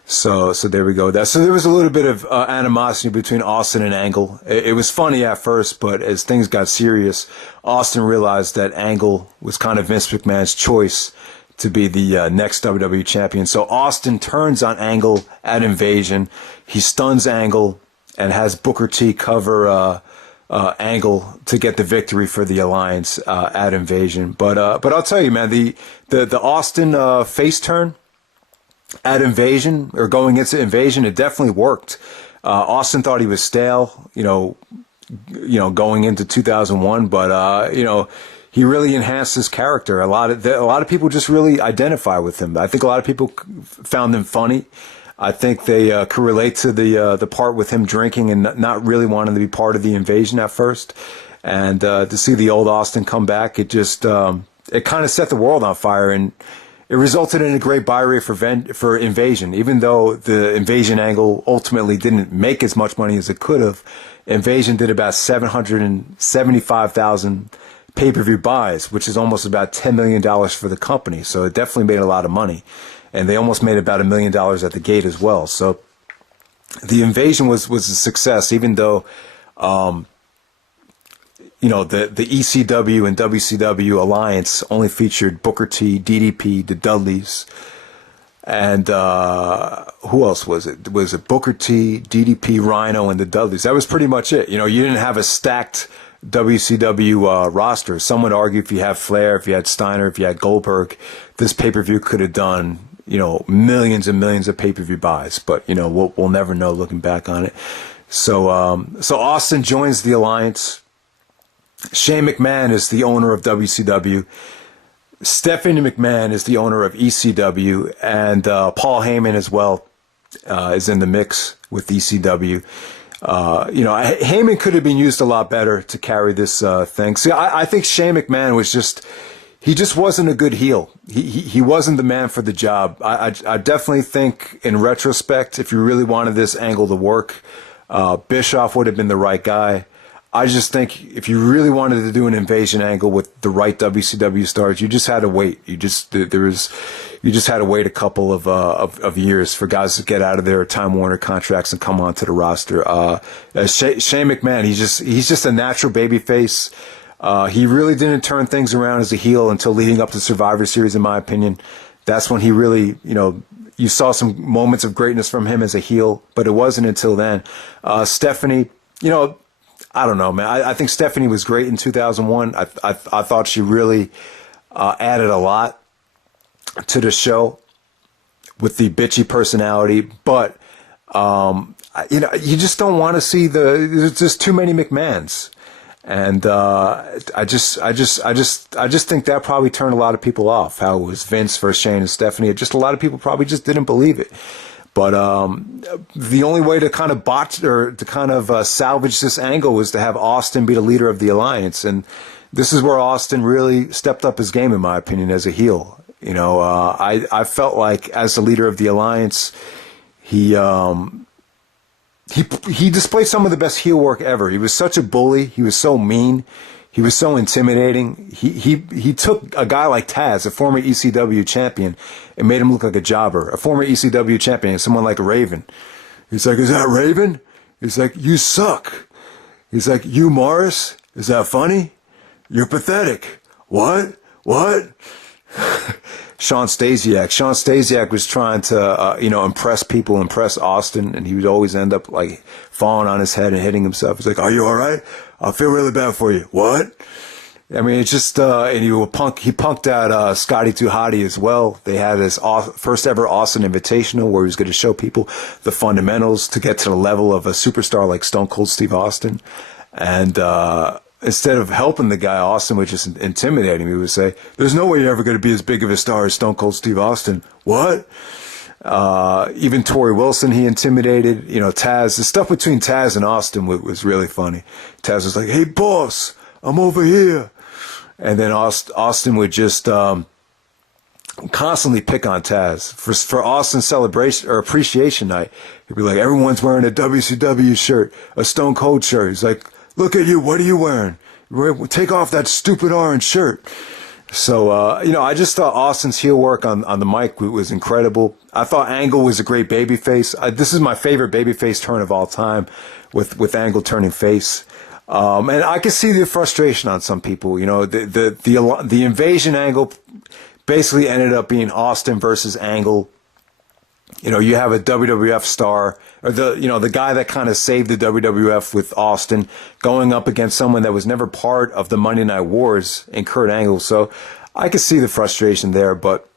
So there we go. So there was a little bit of animosity between Austin and Angle. It was funny at first, but as things got serious, Austin realized that Angle was kind of Vince McMahon's choice to be the next WWE champion. So Austin turns on Angle at Invasion. He stuns Angle and has Booker T cover Angle to get the victory for the Alliance at Invasion. But I'll tell you, man, the Austin face turn at Invasion, or going into Invasion, it definitely worked. Austin thought he was stale, going into 2001, but he really enhanced his character. A lot of people just really identify with him. I think a lot of people found him funny. I think they could relate to the part with him drinking and not really wanting to be part of the Invasion at first. And to see the old Austin come back, it just it kind of set the world on fire, and it resulted in a great buy rate for Invasion. Even though the Invasion angle ultimately didn't make as much money as it could have, Invasion did about 775,000 pay-per-view buys, which is almost about $10 million for the company. So it definitely made a lot of money. And they almost made about $1 million at the gate as well. So the Invasion was a success, even though the ECW and WCW alliance only featured Booker T, DDP, the Dudleys, and who else was it? Was it Booker T, DDP, Rhino, and the Dudleys? That was pretty much it. You didn't have a stacked WCW roster. Some would argue if you had Flair, if you had Steiner, if you had Goldberg, this pay-per-view could have done, millions and millions of pay-per-view buys. But, we'll never know looking back on it. So Austin joins the alliance. Shane McMahon is the owner of WCW. Stephanie McMahon is the owner of ECW, and Paul Heyman as well is in the mix with ECW. Heyman could have been used a lot better to carry this thing. See, I think Shane McMahon was he just wasn't a good heel. He wasn't the man for the job. I definitely think, in retrospect, if you really wanted this angle to work, Bischoff would have been the right guy. I just think if you really wanted to do an invasion angle with the right WCW stars, you just had to wait. You just had to wait a couple of years for guys to get out of their Time Warner contracts and come onto the roster. Shane McMahon, he's just a natural babyface. He really didn't turn things around as a heel until leading up to Survivor Series, in my opinion. That's when he really, you saw some moments of greatness from him as a heel, but it wasn't until then. Stephanie, I don't know, man. I think Stephanie was great in 2001. I thought she really added a lot to the show with the bitchy personality, but you just don't want to see there's just too many McMahons, and I just think that probably turned a lot of people off. How it was Vince versus Shane and Stephanie. Just a lot of people probably just didn't believe it. But the only way to kind of botch or to kind of salvage this angle was to have Austin be the leader of the alliance, and this is where Austin really stepped up his game, in my opinion, as a heel. I felt like as the leader of the alliance, he displayed some of the best heel work ever. He was such a bully. He was so mean. He was so intimidating. He took a guy like Taz, a former ECW champion, and made him look like a jobber. A former ECW champion, someone like Raven. He's like, "Is that Raven?" He's like, "You suck." He's like, "You Morris? Is that funny? You're pathetic." What? Sean Stasiak was trying to, impress people, impress Austin, and he would always end up like falling on his head and hitting himself. He's like, "Are you all right? I feel really bad for you." What? I mean, it's just, and he punked out Scotty 2 Hotty as well. They had this first ever Austin Invitational where he was going to show people the fundamentals to get to the level of a superstar like Stone Cold Steve Austin. And instead of helping the guy, Austin would just intimidate him. He would say, "There's no way you're ever going to be as big of a star as Stone Cold Steve Austin." What? Even Tori Wilson, he intimidated. Taz, the stuff between Taz and Austin was really funny. Taz was like, "Hey, boss, I'm over here." And then Austin would just constantly pick on Taz. For Austin's celebration or appreciation night, he'd be like, "Everyone's wearing a WCW shirt, a Stone Cold shirt." He's like, "Look at you, what are you wearing? Take off that stupid orange shirt." So, I just thought Austin's heel work on the mic was incredible. I thought Angle was a great babyface. This is my favorite babyface turn of all time, with Angle turning face. And I can see the frustration on some people. The invasion angle basically ended up being Austin versus Angle. You have a WWF star, or the guy that kind of saved the WWF with Austin, going up against someone that was never part of the Monday Night Wars in Kurt Angle. So I could see the frustration there, but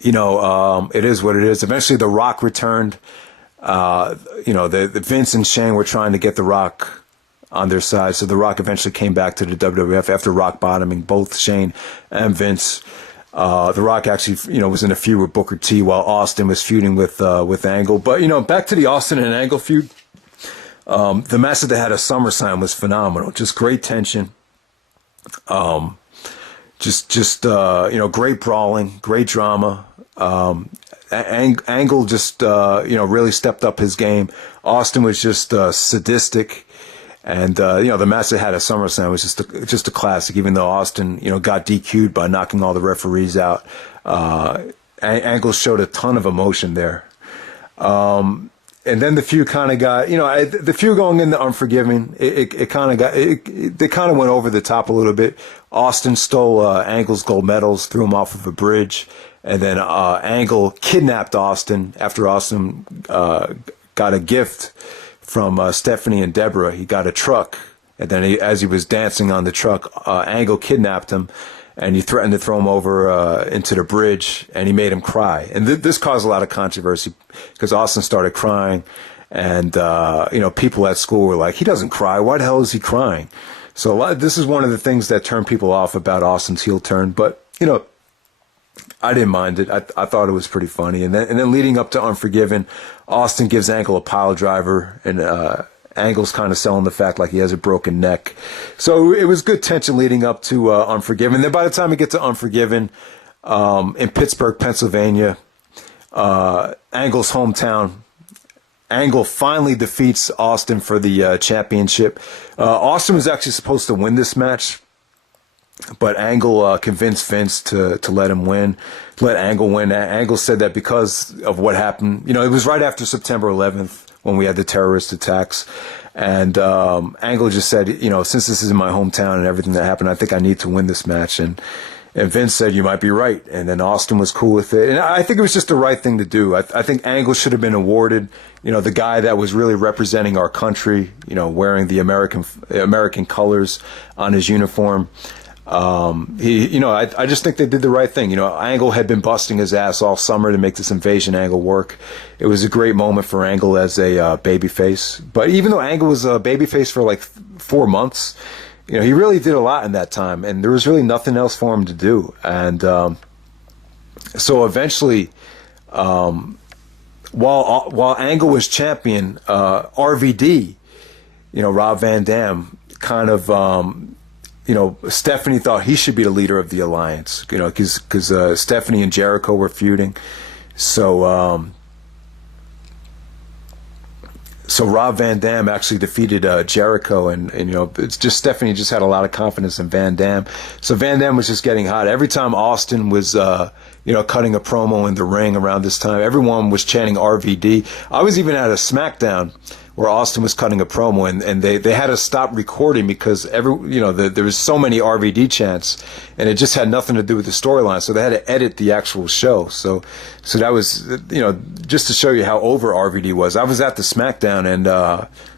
it is what it is. Eventually, The Rock returned. The Vince and Shane were trying to get The Rock on their side, so The Rock eventually came back to the WWF after rock bottoming both Shane and Vince. The Rock actually, was in a feud with Booker T while Austin was feuding with Angle. But back to the Austin and Angle feud. The match that they had at SummerSlam was phenomenal. Just great tension. Great brawling, great drama. Angle just really stepped up his game. Austin was just sadistic. And, the match they had at SummerSlam was just a classic, even though Austin, got DQ'd by knocking all the referees out. Angle showed a ton of emotion there. And then the feud kind of got, the feud going into Unforgiven, they kind of went over the top a little bit. Austin stole Angle's gold medals, threw him off of a bridge. And then Angle kidnapped Austin after Austin got a gift from Stephanie and Deborah. He got a truck, and then as he was dancing on the truck, Angle kidnapped him, and he threatened to throw him over into the bridge, and he made him cry. And this caused a lot of controversy because Austin started crying, and people at school were like, "He doesn't cry. Why the hell is he crying?" So this is one of the things that turned people off about Austin's heel turn, but I didn't mind it. I thought it was pretty funny. And then leading up to Unforgiven, Austin gives Angle a pile driver, and Angle's kind of selling the fact like he has a broken neck. So it was good tension leading up to Unforgiven. Then by the time we get to Unforgiven, in Pittsburgh, Pennsylvania, Angle's hometown, Angle finally defeats Austin for the championship. Austin was actually supposed to win this match, but Angle convinced Vince to let him win, let Angle win. Angle said that because of what happened, it was right after September 11th when we had the terrorist attacks. And Angle just said, since this is in my hometown and everything that happened, I think I need to win this match. And Vince said, you might be right. And then Austin was cool with it. And I think it was just the right thing to do. I think Angle should have been awarded, the guy that was really representing our country, wearing the American colors on his uniform. I just think they did the right thing. Angle had been busting his ass all summer to make this invasion angle work. It was a great moment for Angle as a babyface. But even though Angle was a babyface for like 4 months, he really did a lot in that time, and there was really nothing else for him to do. And so eventually, while Angle was champion, RVD, Rob Van Dam, kind of. Stephanie thought he should be the leader of the alliance, because Stephanie and Jericho were feuding. So Rob Van Dam actually defeated Jericho, and it's just Stephanie just had a lot of confidence in Van Dam. So Van Dam was just getting hot. Every time Austin was, cutting a promo in the ring around this time, everyone was chanting RVD. I was even at a Smackdown where Austin was cutting a promo, and they had to stop recording because there was so many RVD chants, and it just had nothing to do with the storyline. So they had to edit the actual show. So that was, just to show you how over RVD was. I was at the Smackdown, and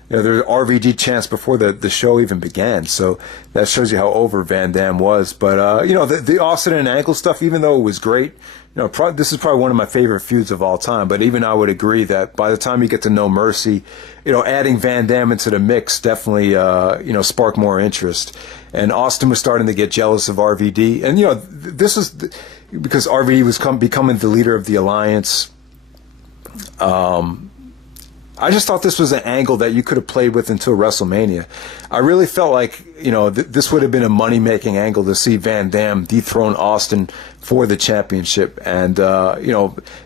there were RVD chants before the show even began. So that shows you how over Van Dam was. But the Austin and Angle stuff, even though it was great, this is probably one of my favorite feuds of all time. But even I would agree that by the time you get to No Mercy, adding Van Dam into the mix definitely, sparked more interest. And Austin was starting to get jealous of RVD. And, this is because RVD was becoming the leader of the alliance. I just thought this was an angle that you could have played with until WrestleMania. I really felt like, this would have been a money-making angle to see Van Dam dethrone Austin for the championship. And,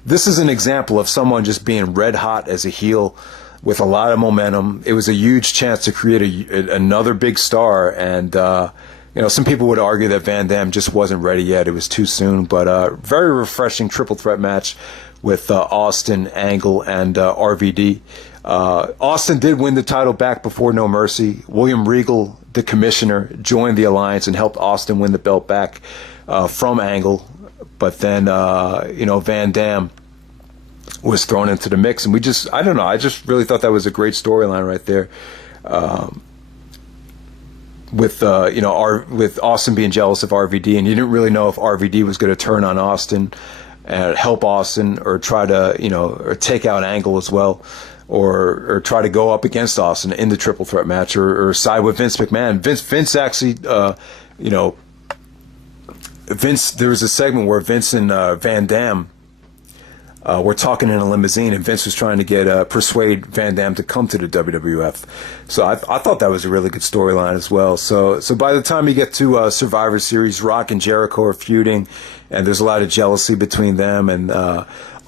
this is an example of someone just being red hot as a heel with a lot of momentum. It was a huge chance to create another big star. And, some people would argue that Van Dam just wasn't ready yet. It was too soon. But very refreshing triple threat match with Austin, Angle, and RVD. Austin did win the title back before No Mercy. William Regal, the commissioner, joined the alliance and helped Austin win the belt back from Angle. But then, Van Dam was thrown into the mix. And I just really thought that was a great storyline right there. With Austin being jealous of RVD, and you didn't really know if RVD was going to turn on Austin and help Austin, or try to, or take out Angle as well, or try to go up against Austin in the triple threat match, or side with Vince McMahon. Vince actually, there was a segment where Vince and Van Dam were talking in a limousine, and Vince was trying to persuade Van Dam to come to the WWF. So I thought that was a really good storyline as well. So by the time you get to Survivor Series, Rock and Jericho are feuding, and there's a lot of jealousy between them. And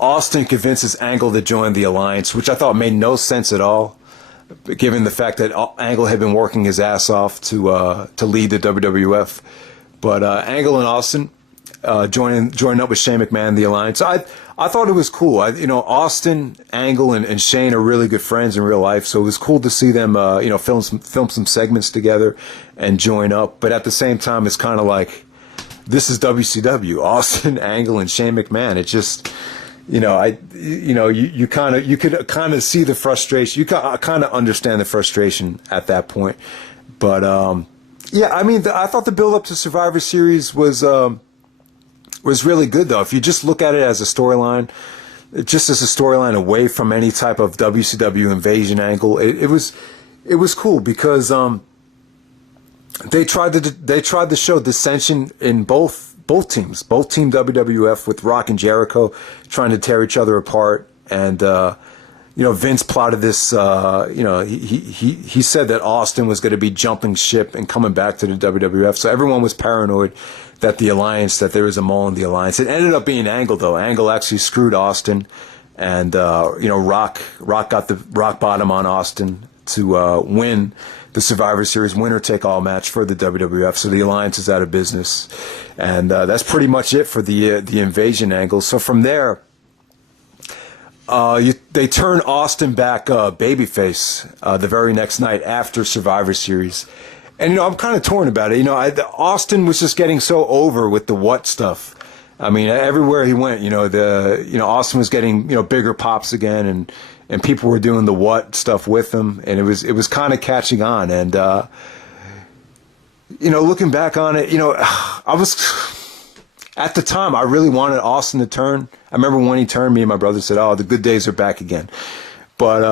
Austin convinces Angle to join the alliance, which I thought made no sense at all, given the fact that Angle had been working his ass off to lead the WWF. But Angle and Austin joining up with Shane McMahon, the alliance. I thought it was cool. Austin, Angle, and Shane are really good friends in real life, so it was cool to see them, film some segments together and join up. But at the same time, it's kind of like, this is WCW, Austin, Angle, and Shane McMahon. It just, you could kind of see the frustration. You kind of understand the frustration at that point. But I thought the build up to Survivor Series was really good, though. If you just look at it as a storyline, just as a storyline away from any type of WCW invasion angle, it was cool because they tried to show dissension in both teams, both Team WWF with Rock and Jericho trying to tear each other apart, and Vince plotted this. He said that Austin was going to be jumping ship and coming back to the WWF, so everyone was paranoid that there was a mole in the alliance. It ended up being Angle, though. Angle actually screwed Austin And, Rock got the rock bottom on Austin to win the Survivor Series winner-take-all match for the WWF. So the alliance is out of business. And that's pretty much it for the invasion angle. So from there, they turn Austin back babyface the very next night after Survivor Series. And, I'm kind of torn about it. Austin was just getting so over with the what stuff. I mean, everywhere he went, Austin was getting, bigger pops again, and people were doing the what stuff with him, and it was kind of catching on. And, looking back on it, I was, at the time, I really wanted Austin to turn. I remember when he turned, me and my brother said, oh, the good days are back again. But,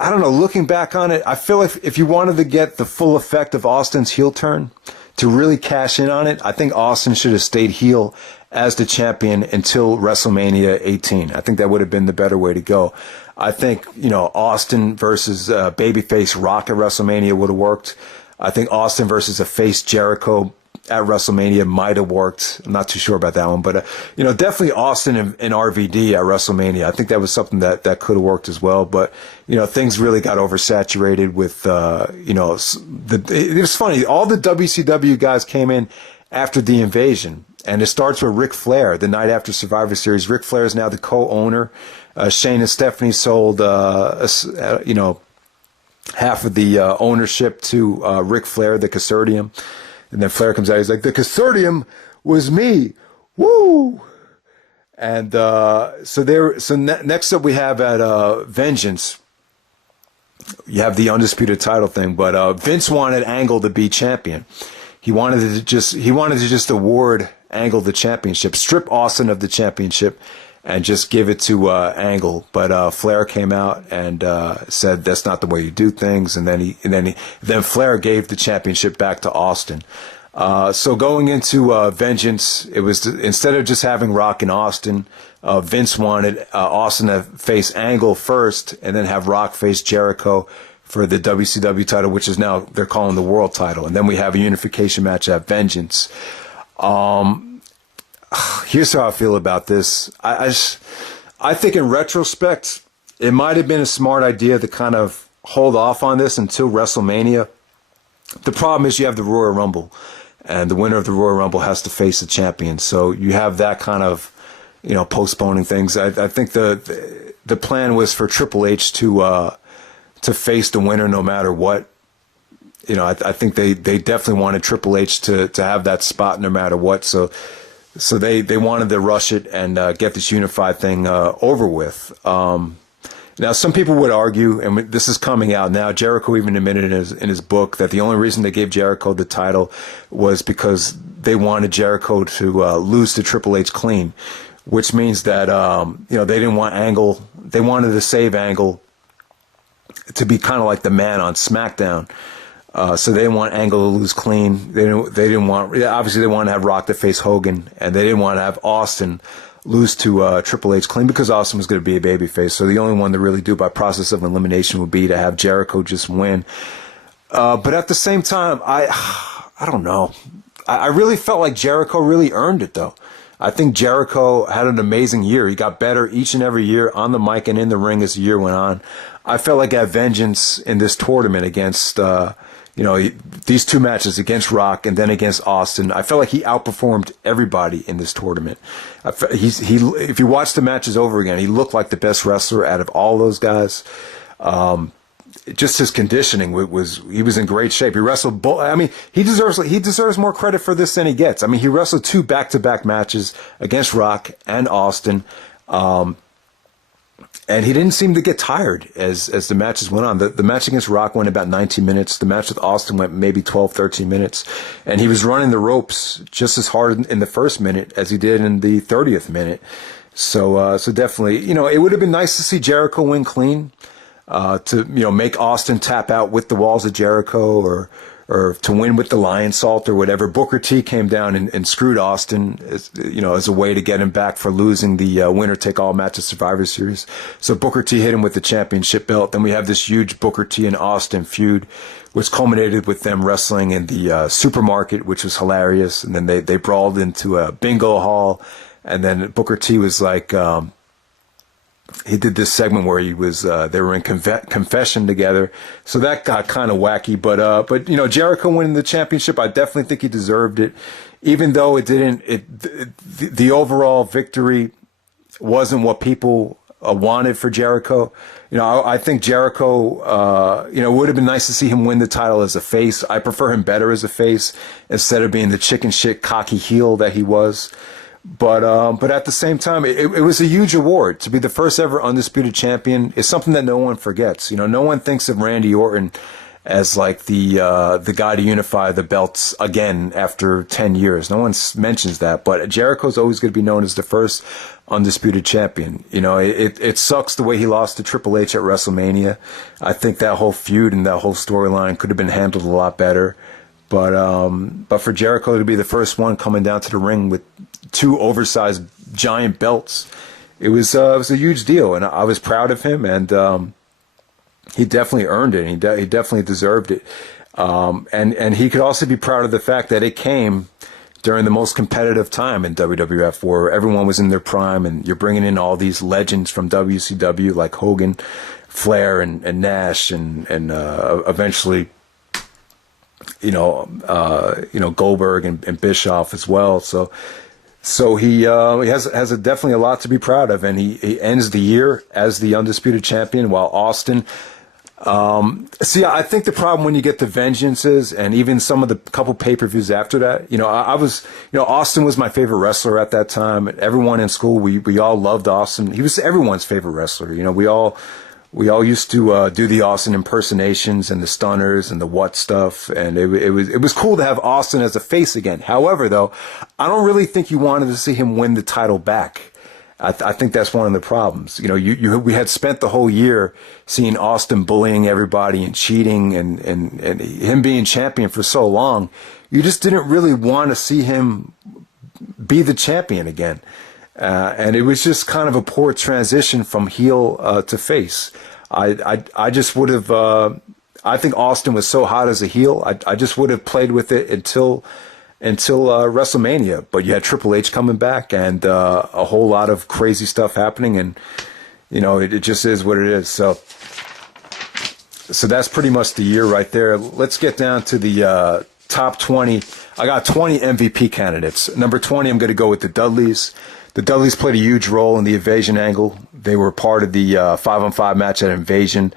I don't know, looking back on it, I feel like if you wanted to get the full effect of Austin's heel turn, to really cash in on it, I think Austin should have stayed heel as the champion until WrestleMania 18. I think that would have been the better way to go. I think, Austin versus babyface Rock at WrestleMania would have worked. I think Austin versus a face Jericho at WrestleMania might have worked. I'm not too sure about that one, but definitely Austin and RVD at WrestleMania. I think that was something that could have worked as well. But things really got oversaturated with it was funny. All the WCW guys came in after the invasion, and it starts with Ric Flair the night after Survivor Series. Ric Flair is now the co-owner. Shane and Stephanie sold half of the ownership to Ric Flair, the Consortium. And then Flair comes out, he's like, the Consortium was me. Woo! And next up we have at Vengeance, you have the undisputed title thing, but Vince wanted Angle to be champion. He wanted to just award Angle the championship, strip Austin of the championship, and just give it to Angle. But Flair came out and said that's not the way you do things, and then Flair gave the championship back to Austin. So going into Vengeance, it was instead of just having Rock and Austin, Vince wanted Austin to face Angle first, and then have Rock face Jericho for the WCW title, which is now they're calling the World title, and then we have a unification match at Vengeance. Here's how I feel about this. I think in retrospect, it might have been a smart idea to kind of hold off on this until WrestleMania. The problem is you have the Royal Rumble, and the winner of the Royal Rumble has to face the champion. So you have that kind of, postponing things. I think the plan was for Triple H to face the winner no matter what. I think they definitely wanted Triple H to have that spot no matter what. So they wanted to rush it and get this unified thing over with. Now, some people would argue, and this is coming out now, Jericho even admitted in his book that the only reason they gave Jericho the title was because they wanted Jericho to lose to Triple H clean, which means that, they didn't want Angle. They wanted to save Angle to be kind of like the man on Smackdown. So they didn't want Angle to lose clean. They didn't want, obviously they wanted to have Rock to face Hogan, and they didn't want to have Austin lose to Triple H clean because Austin was going to be a babyface. So the only one to really do by process of elimination would be to have Jericho just win. But at the same time, I don't know. I really felt like Jericho really earned it, though. I think Jericho had an amazing year. He got better each and every year on the mic and in the ring as the year went on. I felt like at Vengeance in this tournament against, these two matches against Rock and then against Austin, I felt like he outperformed everybody in this tournament. If you watch the matches over again, he looked like the best wrestler out of all those guys. Just his conditioning he was in great shape. He wrestled he deserves more credit for this than he gets. I mean, he wrestled 2 back-to-back matches against Rock and Austin. And he didn't seem to get tired as the matches went on. The match against Rock went about 19 minutes. The match with Austin went maybe 12, 13 minutes. And he was running the ropes just as hard in the first minute as he did in the 30th minute. So definitely, it would have been nice to see Jericho win clean, to make Austin tap out with the walls of Jericho, or to win with the lion salt or whatever. Booker T came down and screwed Austin as a way to get him back for losing the winner-take-all match of Survivor Series. So Booker T hit him with the championship belt. Then we have this huge Booker T and Austin feud, which culminated with them wrestling in the supermarket, which was hilarious. And then they brawled into a bingo hall. And then Booker T was like, he did this segment where he was they were in confession together, so that got kind of wacky. But you know, Jericho winning the championship, I definitely think he deserved it, even though it didn't. The overall victory wasn't what people wanted for Jericho. You know, I think Jericho, you know, it would have been nice to see him win the title as a face. I prefer him better as a face instead of being the chicken shit cocky heel that he was. But at the same time, it was a huge award to be the first ever undisputed champion. It's something that no one forgets. You know, no one thinks of Randy Orton as like the guy to unify the belts again after 10 years. No one mentions that, but Jericho's always going to be known as the first undisputed champion. You know, it sucks the way he lost to Triple H at WrestleMania. I think that whole feud and that whole storyline could have been handled a lot better. But for Jericho to be the first one coming down to the ring with two oversized giant belts, it was a huge deal, and I was proud of him, and he definitely earned it. He definitely deserved it, and he could also be proud of the fact that it came during the most competitive time in WWF, where everyone was in their prime, and you're bringing in all these legends from WCW like Hogan, Flair, and Nash, and eventually, you know, Goldberg and Bischoff as well. So he has definitely a lot to be proud of, and he ends the year as the undisputed champion, while Austin. I think the problem when you get to Vengeances and even some of the couple pay-per-views after that, you know, Austin was my favorite wrestler at that time. Everyone in school, we all loved Austin. He was everyone's favorite wrestler. You know, we all used to do the Austin impersonations and the stunners and the what stuff, and it was cool to have Austin as a face again. However, though, I don't really think you wanted to see him win the title back. I think that's one of the problems. You know, we had spent the whole year seeing Austin bullying everybody and cheating and him being champion for so long. You just didn't really want to see him be the champion again. And it was just kind of a poor transition from heel to face. I just would have. I think Austin was so hot as a heel. I just would have played with it until WrestleMania. But you had Triple H coming back and a whole lot of crazy stuff happening, and you know it just is what it is. So that's pretty much the year right there. Let's get down to the top 20. I got 20 MVP candidates. Number 20, I'm going to go with the Dudleys. The Dudleys played a huge role in the Invasion angle. They were part of the 5-on-5 match at Invasion,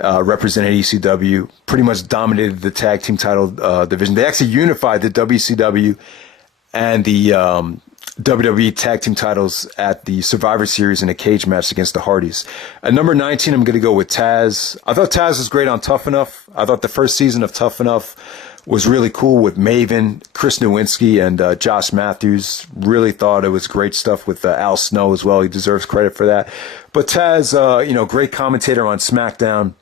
represented ECW, pretty much dominated the tag team title division. They actually unified the WCW and the WWE tag team titles at the Survivor Series in a cage match against the Hardys. At number 19, I'm going to go with Taz. I thought Taz was great on Tough Enough. I thought the first season of Tough Enough was really cool with Maven, Chris Nowinski, and Josh Matthews. Really thought it was great stuff with Al Snow as well. He deserves credit for that. But Taz, great commentator on Smackdown.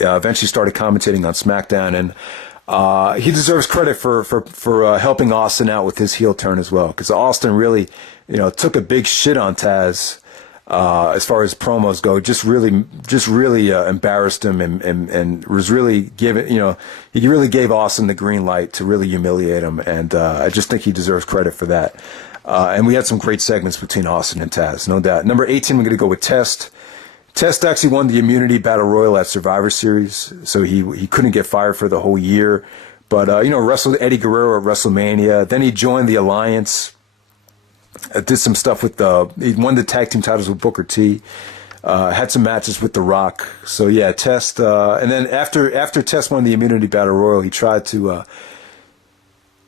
Eventually started commentating on Smackdown, and he deserves credit for helping Austin out with his heel turn as well. Because Austin really, took a big shit on Taz. As far as promos go, just really embarrassed him and was really he really gave Austin the green light to really humiliate him, and I just think he deserves credit for that. And we had some great segments between Austin and Taz, no doubt. Number 18, we're going to go with Test. Test actually won the Immunity Battle Royal at Survivor Series, so he couldn't get fired for the whole year. But wrestled Eddie Guerrero at WrestleMania. Then he joined the Alliance. Did some stuff with he won the tag team titles with Booker T. Had some matches with The Rock. So yeah, Test. And then after Test won the Immunity Battle Royal, he tried to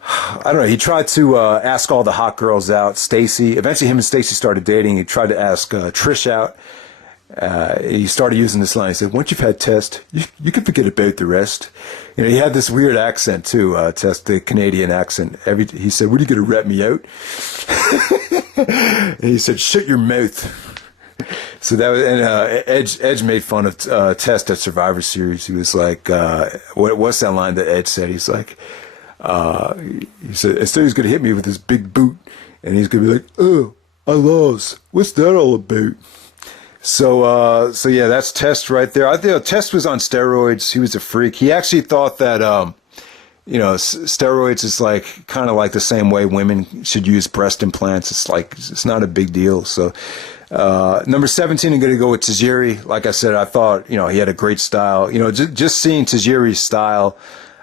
ask all the hot girls out. Stacy. Eventually, him and Stacy started dating. He tried to ask Trish out. He started using this line. He said, "Once you've had Test, you can forget about the rest." He had this weird accent too. Test, the Canadian accent. He said, "What are you going to rat me out?" And he said, "Shut your mouth." So that was, and Edge made fun of Test at Survivor Series. He was like, "What's that line that Edge said?" He's like, he said, "Instead he's going to hit me with his big boot," and he's going to be like, "Oh, I lost. What's that all about?" So yeah, that's Test right there. I think Test was on steroids. He was a freak. He actually thought that, steroids is like kind of like the same way women should use breast implants. It's like, it's not a big deal. So, number 17, I'm going to go with Tajiri. Like I said, I thought, he had a great style. Just seeing Tajiri's style,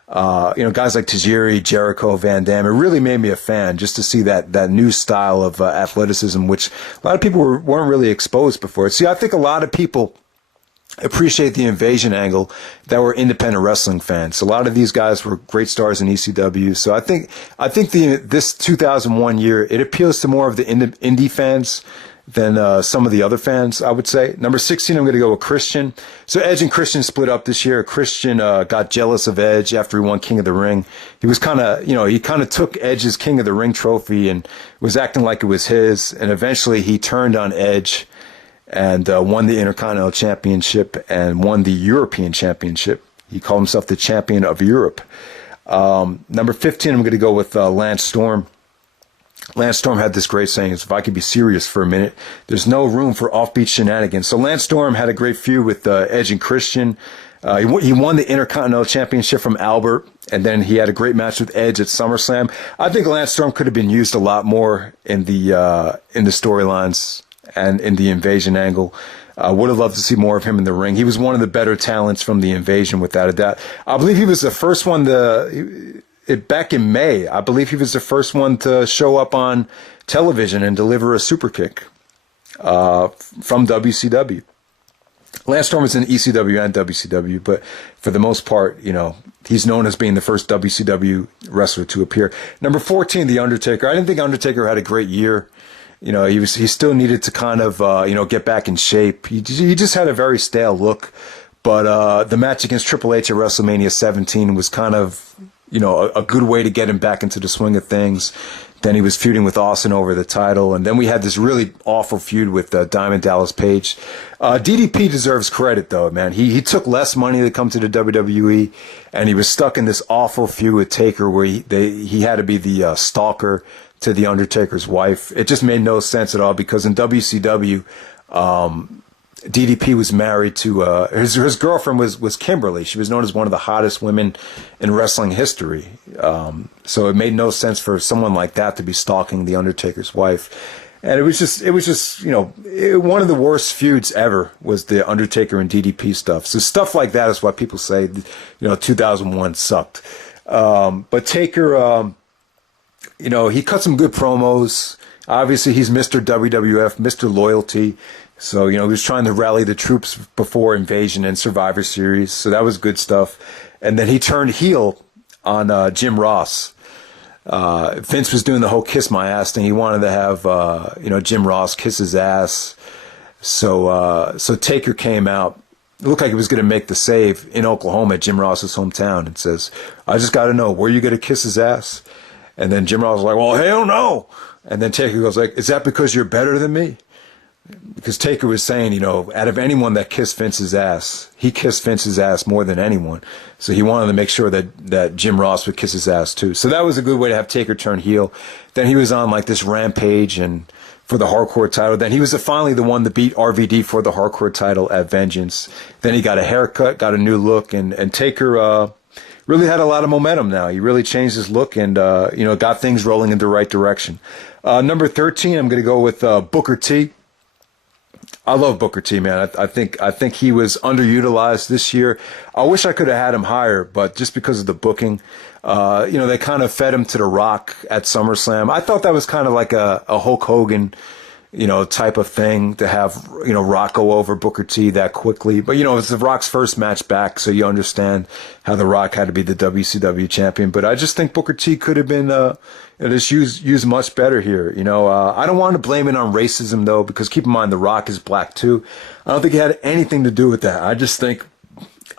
guys like Tajiri, Jericho, Van Dam, it really made me a fan just to see that new style of athleticism, which a lot of people weren't really exposed before. See, I think a lot of people appreciate the invasion angle that were independent wrestling fans. A lot of these guys were great stars in ECW. So I think this 2001 year, it appeals to more of the indie fans than some of the other fans, I would say. Number 16, I'm going to go with Christian. So Edge and Christian split up this year. Christian got jealous of Edge after he won King of the Ring. He was kind of, he kind of took Edge's King of the Ring trophy and was acting like it was his. And eventually he turned on Edge and won the Intercontinental Championship and won the European Championship. He called himself the champion of Europe. Number 15, I'm going to go with Lance Storm. Lance Storm had this great saying, if I could be serious for a minute, there's no room for offbeat shenanigans. So Lance Storm had a great feud with Edge and Christian. He won the Intercontinental Championship from Albert, and then he had a great match with Edge at SummerSlam. I think Lance Storm could have been used a lot more in the storylines and in the invasion angle. Would have loved to see more of him in the ring. He was one of the better talents from the invasion, without a doubt. I believe he was the first one back in May, I believe he was the first one to show up on television and deliver a super kick from WCW. Lance Storm was in ECW and WCW, but for the most part, he's known as being the first WCW wrestler to appear. Number 14, The Undertaker. I didn't think Undertaker had a great year. He still needed to kind of, get back in shape. He just had a very stale look. But the match against Triple H at WrestleMania 17 was kind of, a good way to get him back into the swing of things. Then he was feuding with Austin over the title. And then we had this really awful feud with Diamond Dallas Page. DDP deserves credit, though, man. He took less money to come to the WWE, and he was stuck in this awful feud with Taker where he had to be the stalker to the Undertaker's wife. It just made no sense at all because in WCW, DDP was married to his girlfriend was Kimberly. She was known as one of the hottest women in wrestling history. So it made no sense for someone like that to be stalking the Undertaker's wife. And it was just one of the worst feuds ever was the Undertaker and DDP stuff. So stuff like that is why people say 2001 sucked. But Taker, he cut some good promos. Obviously, he's Mr. WWF, Mr. Loyalty. So, he was trying to rally the troops before Invasion and Survivor Series. So that was good stuff. And then he turned heel on Jim Ross. Vince was doing the whole kiss my ass thing. He wanted to have, Jim Ross kiss his ass. So Taker came out. It looked like he was going to make the save in Oklahoma at Jim Ross's hometown and says, I just got to know, were you going to kiss his ass? And then Jim Ross was like, well, hell no. And then Taker goes like, is that because you're better than me? Because Taker was saying, out of anyone that kissed Vince's ass, he kissed Vince's ass more than anyone. So he wanted to make sure that Jim Ross would kiss his ass too. So that was a good way to have Taker turn heel. Then he was on like this rampage and for the hardcore title. Then he was finally the one to beat RVD for the hardcore title at Vengeance. Then he got a haircut, got a new look, and Taker really had a lot of momentum now. He really changed his look and got things rolling in the right direction. Number 13, I'm going to go with Booker T. I love Booker T, man. I think he was underutilized this year. I wish I could have had him higher, but just because of the booking, they kind of fed him to The Rock at SummerSlam. I thought that was kind of like a Hulk Hogan, type of thing to have, Rock go over Booker T that quickly. But, it's The Rock's first match back, so you understand how The Rock had to be the WCW champion. But I just think Booker T could have been just used much better here. I don't want to blame it on racism, though, because keep in mind, The Rock is black, too. I don't think it had anything to do with that. I just think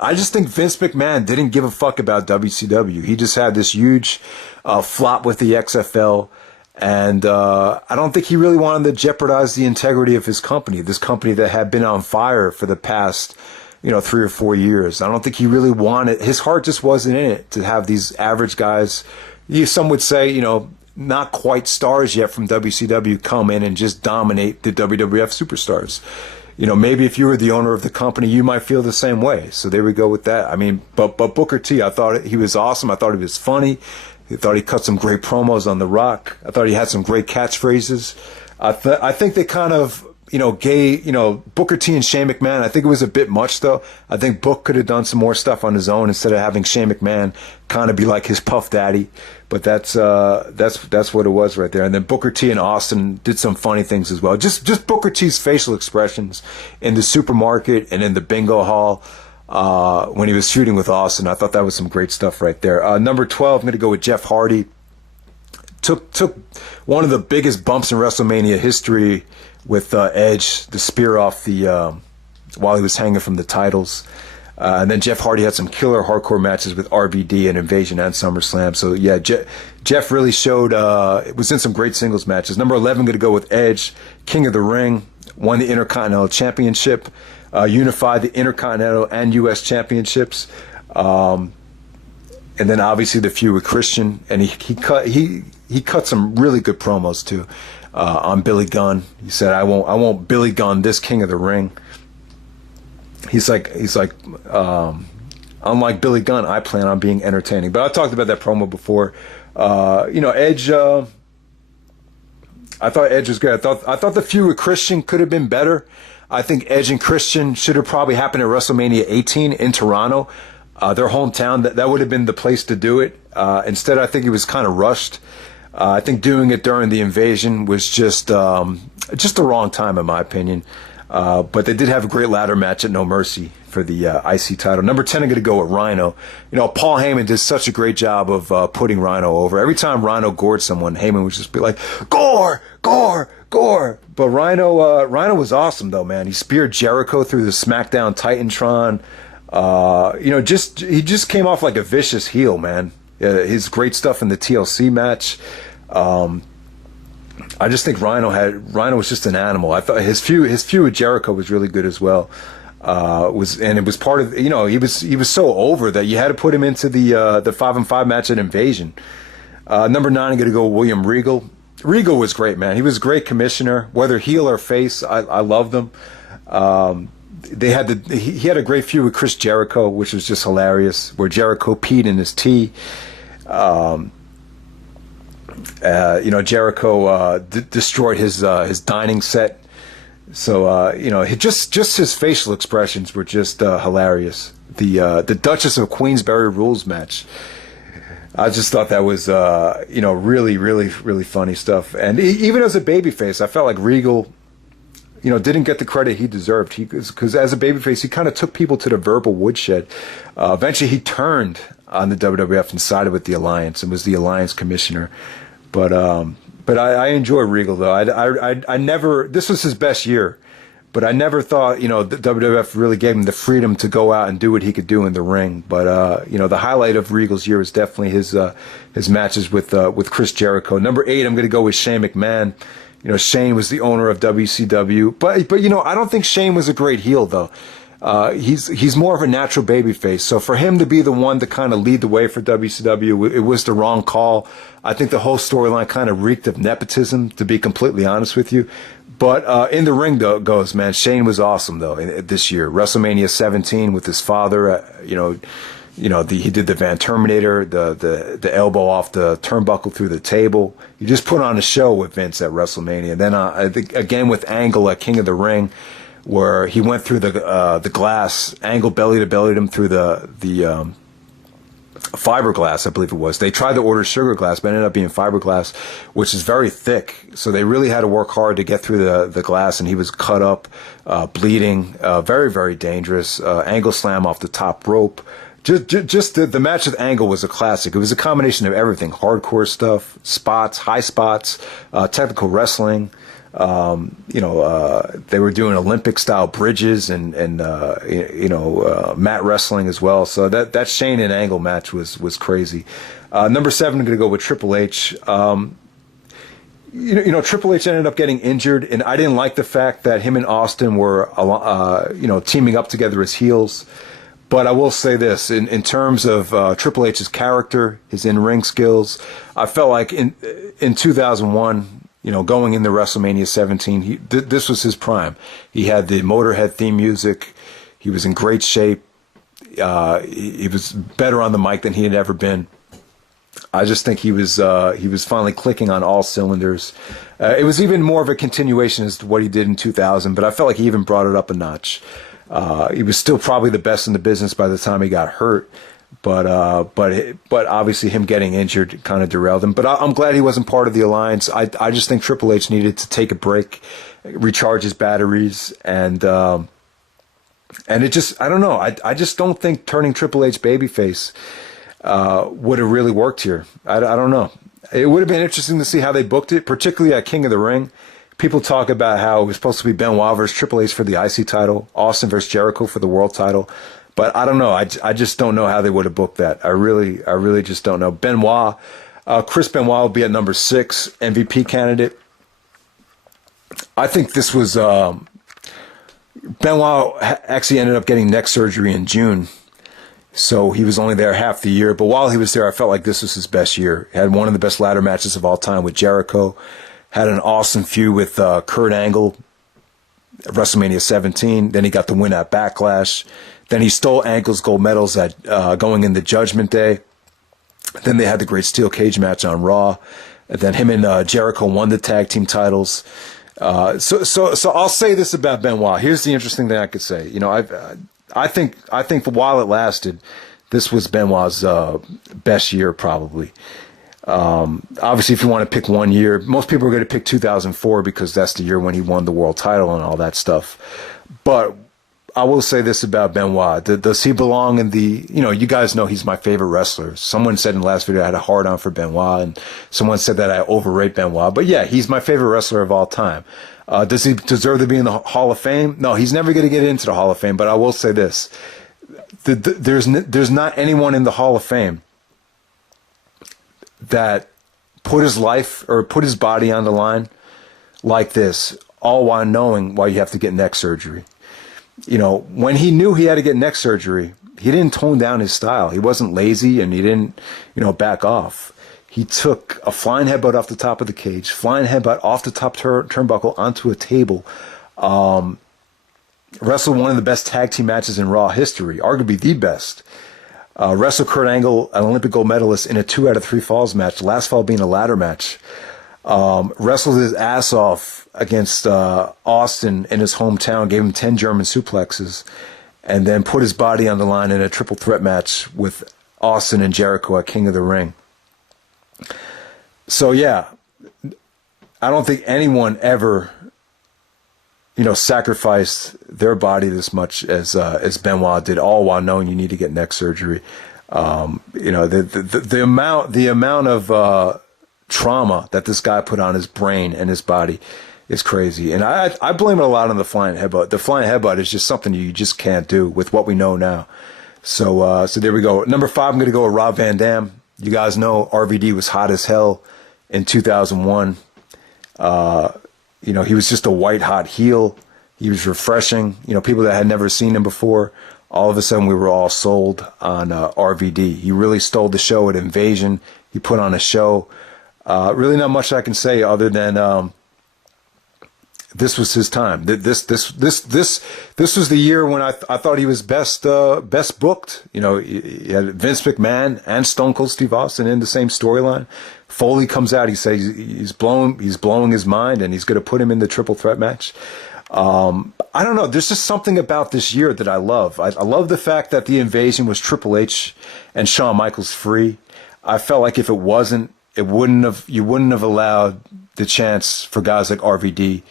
Vince McMahon didn't give a fuck about WCW. He just had this huge flop with the XFL. And I don't think he really wanted to jeopardize the integrity of his company, this company that had been on fire for the past, 3 or 4 years. I don't think he really wanted, his heart just wasn't in it to have these average guys, some would say, not quite stars yet from WCW come in and just dominate the WWF superstars. maybe if you were the owner of the company, you might feel the same way. So there we go with that. I mean, but Booker T, I thought he was awesome. I thought he was funny. I thought he cut some great promos on The Rock. I thought he had some great catchphrases. I think they kind of, Booker T and Shane McMahon, I think it was a bit much, though. I think Book could have done some more stuff on his own instead of having Shane McMahon kind of be like his Puff Daddy. But that's what it was right there. And then Booker T and Austin did some funny things as well. Just Booker T's facial expressions in the supermarket and in the bingo hall when he was shooting with Austin. I thought that was some great stuff right there. Number 12, I'm going to go with Jeff Hardy. Took one of the biggest bumps in WrestleMania history with Edge, the spear off the while he was hanging from the titles. And then Jeff Hardy had some killer hardcore matches with RVD and Invasion and SummerSlam. So yeah, Jeff really showed, was in some great singles matches. Number 11, going to go with Edge, King of the Ring, won the Intercontinental Championship, unified the Intercontinental and U.S. Championships. And then obviously the feud with Christian, and he cut some really good promos too on Billy Gunn. He said, "I won't Billy Gunn this King of the Ring." He's like, unlike Billy Gunn, I plan on being entertaining. But I talked about that promo before. Edge. I thought Edge was good. I thought the feud with Christian could have been better. I think Edge and Christian should have probably happened at WrestleMania 18 in Toronto, their hometown. That would have been the place to do it. Instead, I think it was kind of rushed. I think doing it during the Invasion was just the wrong time, in my opinion. But they did have a great ladder match at No Mercy for the IC title. Number 10, I'm going to go with Rhino. Paul Heyman did such a great job of putting Rhino over. Every time Rhino gored someone, Heyman would just be like, "Gore, gore, gore." But Rhino was awesome, though, man. He speared Jericho through the Smackdown Titantron. He just came off like a vicious heel, man. His great stuff in the TLC match. I just think Rhino was just an animal. I thought his feud with Jericho was really good as well. It was part of, he was so over that you had to put him into the 5-on-5 match at Invasion. Number 9, I'm going to go William Regal. Regal was great, man. He was a great commissioner, whether heel or face. I loved him. He had a great feud with Chris Jericho, which was just hilarious, where Jericho peed in his tea. Jericho destroyed his dining set. So just his facial expressions were just hilarious. The Duchess of Queensberry rules match. I just thought that was really, really, really funny stuff. And even as a babyface, I felt like Regal, didn't get the credit he deserved. Because as a babyface, he kind of took people to the verbal woodshed. Eventually, he turned on the WWF and sided with the Alliance and was the Alliance commissioner. But I enjoy Regal, though. I never, this was his best year, but I never thought, the WWF really gave him the freedom to go out and do what he could do in the ring. But, the highlight of Regal's year is definitely his matches with Chris Jericho. Number 8, I'm going to go with Shane McMahon. Shane was the owner of WCW, but I don't think Shane was a great heel, though. He's more of a natural babyface. So for him to be the one to kind of lead the way for WCW, it was the wrong call. I think the whole storyline kind of reeked of nepotism, to be completely honest with you. But in the ring goes, man, Shane was awesome, though, this year. WrestleMania 17 with his father, he did the Van Terminator, the elbow off the turnbuckle through the table. He just put on a show with Vince at WrestleMania. And then I think again with Angle at King of the Ring, where he went through the glass, Angle belly to bellied him through the fiberglass, I believe it was. They tried to order sugar glass, but it ended up being fiberglass, which is very thick. So they really had to work hard to get through the glass, and he was cut up, bleeding, very, very dangerous. Angle slam off the top rope. Just the match with Angle was a classic. It was a combination of everything: hardcore stuff, spots, high spots, technical wrestling. They were doing Olympic style bridges and mat wrestling as well. So that Shane and Angle match was crazy. Number 7, I'm going to go with Triple H. Triple H ended up getting injured, and I didn't like the fact that him and Austin were, teaming up together as heels. But I will say this, in terms of Triple H's character, his in-ring skills, I felt like in 2001, going into WrestleMania 17, this was his prime. He had the Motorhead theme music. He was in great shape. He was better on the mic than he had ever been. I just think he was finally clicking on all cylinders. It was even more of a continuation as to what he did in 2000, but I felt like he even brought it up a notch. He was still probably the best in the business by the time he got hurt, but obviously him getting injured kind of derailed him. But I'm glad he wasn't part of the alliance. I just think Triple H needed to take a break, recharge his batteries, and it just, I don't know. I just don't think turning Triple H babyface would have really worked here. I don't know. It would have been interesting to see how they booked it, particularly at King of the Ring. People talk about how it was supposed to be Benoit versus Triple H for the IC title, Austin versus Jericho for the world title. But I don't know. I just don't know how they would have booked that. I really just don't know. Benoit, Chris Benoit will be at number 6, MVP candidate. I think this was, Benoit actually ended up getting neck surgery in June. So he was only there half the year. But while he was there, I felt like this was his best year. He had one of the best ladder matches of all time with Jericho. Had an awesome feud with Kurt Angle at WrestleMania 17. Then he got the win at Backlash. Then he stole Angle's gold medals at going into Judgment Day. Then they had the great steel cage match on Raw. And then him and Jericho won the tag team titles. So I'll say this about Benoit. Here's the interesting thing I could say. I think while it lasted, this was Benoit's best year probably. Obviously, if you want to pick one year, most people are going to pick 2004 because that's the year when he won the world title and all that stuff. But I will say this about Benoit. Does he belong in the, you guys know he's my favorite wrestler. Someone said in the last video I had a hard on for Benoit, and someone said that I overrate Benoit. But yeah, he's my favorite wrestler of all time. Does he deserve to be in the Hall of Fame? No, he's never going to get into the Hall of Fame. But I will say this. There's not anyone in the Hall of Fame that put his life or put his body on the line like this, all while knowing why you have to get neck surgery. When he knew he had to get neck surgery, he didn't tone down his style. He wasn't lazy, and he didn't, back off. He took a flying headbutt off the top of the cage, flying headbutt off the top turnbuckle onto a table, wrestled one of the best tag team matches in Raw history, arguably the best. Wrestled Kurt Angle, an Olympic gold medalist, in a 2 out of 3 falls match, last fall being a ladder match. Wrestled his ass off against Austin in his hometown, gave him 10 German suplexes, and then put his body on the line in a triple threat match with Austin and Jericho at King of the Ring. So yeah, I don't think anyone ever, sacrificed their body this much as Benoit did, all while knowing you need to get neck surgery. The amount of trauma that this guy put on his brain and his body is crazy. And I blame it a lot on the flying headbutt. The flying headbutt is just something you just can't do with what we know now. So there we go. Number 5, I'm going to go with Rob Van Dam. You guys know RVD was hot as hell in 2001. He was just a white hot heel. He was refreshing. People that had never seen him before, all of a sudden we were all sold on RVD. He really stole the show at Invasion. He put on a show. Really not much I can say other than this was his time. This was the year when I thought he was best booked. He had Vince McMahon and Stone Cold Steve Austin in the same storyline. Foley comes out. He says he's blowing his mind, and he's going to put him in the triple threat match. I don't know. There's just something about this year that I love. I love the fact that the Invasion was Triple H and Shawn Michaels free. I felt like if it wasn't, you wouldn't have allowed the chance for guys like RVD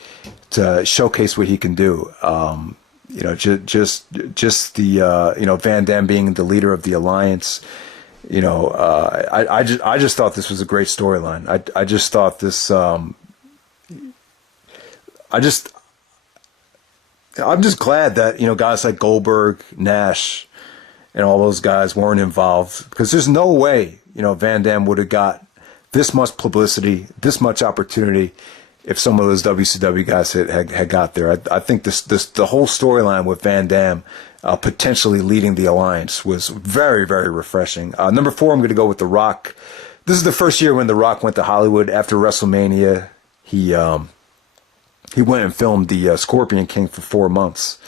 to showcase what he can do. Just the Van Dam being the leader of the alliance. I just thought this was a great storyline. I just thought this. I'm just glad that guys like Goldberg, Nash, and all those guys weren't involved, because there's no way Van Dam would have got this much publicity, this much opportunity, if some of those WCW guys had got there. I think the whole storyline with Van Dam potentially leading the alliance was very, very refreshing. Number 4, I'm going to go with The Rock. This is the first year when The Rock went to Hollywood after WrestleMania. he went and filmed the Scorpion King for 4 months.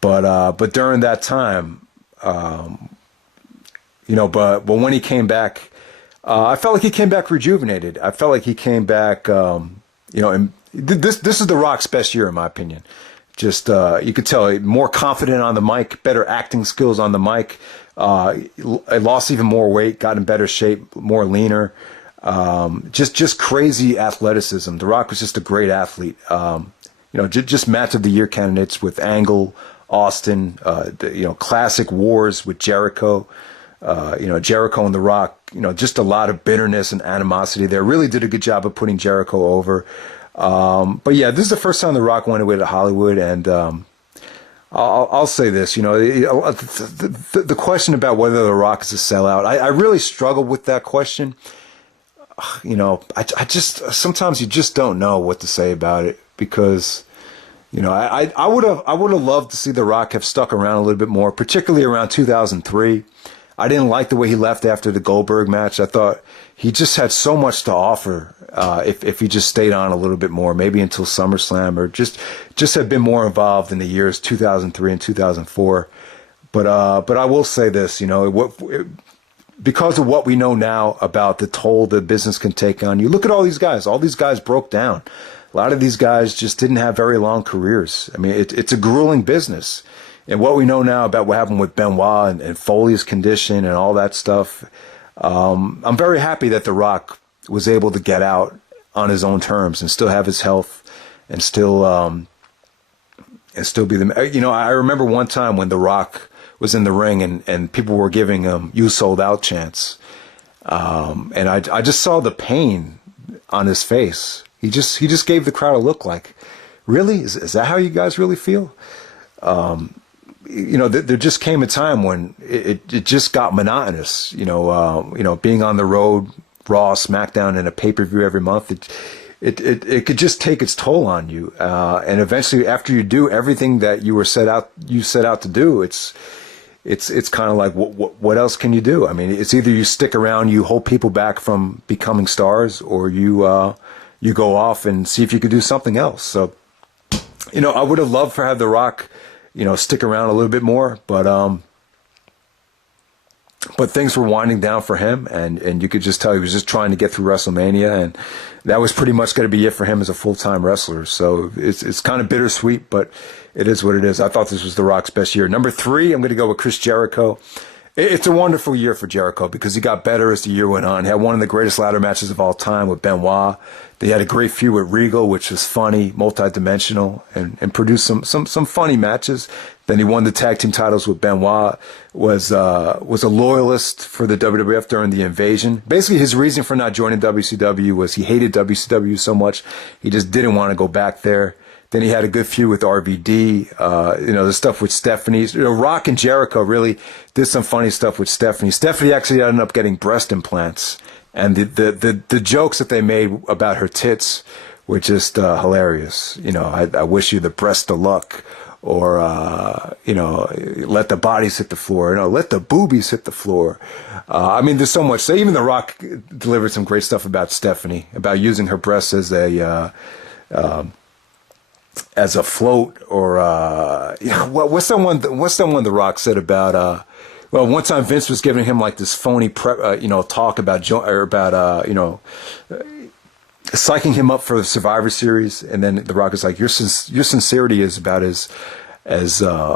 But during that time, but when he came back, I felt like he came back rejuvenated. I felt like he came back, and this is The Rock's best year, in my opinion. Just, you could tell, more confident on the mic, better acting skills on the mic. I lost even more weight, got in better shape, more leaner. Just crazy athleticism. The Rock was just a great athlete. Just match of the year candidates with Angle, Austin, classic wars with Jericho. Jericho and The Rock, just a lot of bitterness and animosity there. Really did a good job of putting Jericho over. But yeah, this is the first time The Rock went away to Hollywood, and I'll say this, the question about whether The Rock is a sellout, I really struggled with that question. I just, sometimes you just don't know what to say about it, because, I would have loved to see The Rock have stuck around a little bit more, particularly around 2003. I didn't like the way he left after the Goldberg match. I thought he just had so much to offer if he just stayed on a little bit more, maybe until SummerSlam, or just had been more involved in the years 2003 and 2004. But I will say this, because of what we know now about the toll the business can take on you. Look at all these guys. All these guys broke down. A lot of these guys just didn't have very long careers. I mean, it's a grueling business. And what we know now about what happened with Benoit and Foley's condition and all that stuff, I'm very happy that The Rock was able to get out on his own terms and still have his health and still be the. I remember one time when The Rock was in the ring and people were giving him "You sold out" chants, and I just saw the pain on his face. He just gave the crowd a look like, really? Is that how you guys really feel? There just came a time when it just got monotonous. Being on the road, Raw, Smackdown, and a pay-per-view every month, it could just take its toll on you. And eventually, after you do everything that you set out to do, it's kind of like, what else can you do? I mean, it's either you stick around, you hold people back from becoming stars, or you go off and see if you could do something else. So, I would have loved for have The Rock, stick around a little bit more, but things were winding down for him, and you could just tell he was just trying to get through WrestleMania, and that was pretty much going to be it for him as a full-time wrestler. So it's kind of bittersweet, but it is what it is. I thought this was The Rock's best year. Number 3, I'm going to go with Chris Jericho. It's a wonderful year for Jericho because he got better as the year went on. He had one of the greatest ladder matches of all time with Benoit. They had a great feud with Regal, which was funny, multi-dimensional, and produced some funny matches. Then he won the tag team titles with Benoit, was a loyalist for the WWF during the invasion. Basically, his reason for not joining WCW was he hated WCW so much, he just didn't want to go back there. Then he had a good feud with RVD, the stuff with Stephanie. Rock and Jericho really did some funny stuff with Stephanie. Stephanie actually ended up getting breast implants. And the jokes that they made about her tits were just hilarious. I wish you the breast of luck. Or, let the bodies hit the floor. Let the boobies hit the floor. There's so much. So even The Rock delivered some great stuff about Stephanie, about using her breasts as a float, or what's the one The Rock said about one time Vince was giving him like this phony talk about psyching him up for the Survivor Series, and then The Rock is like, your sincerity is about as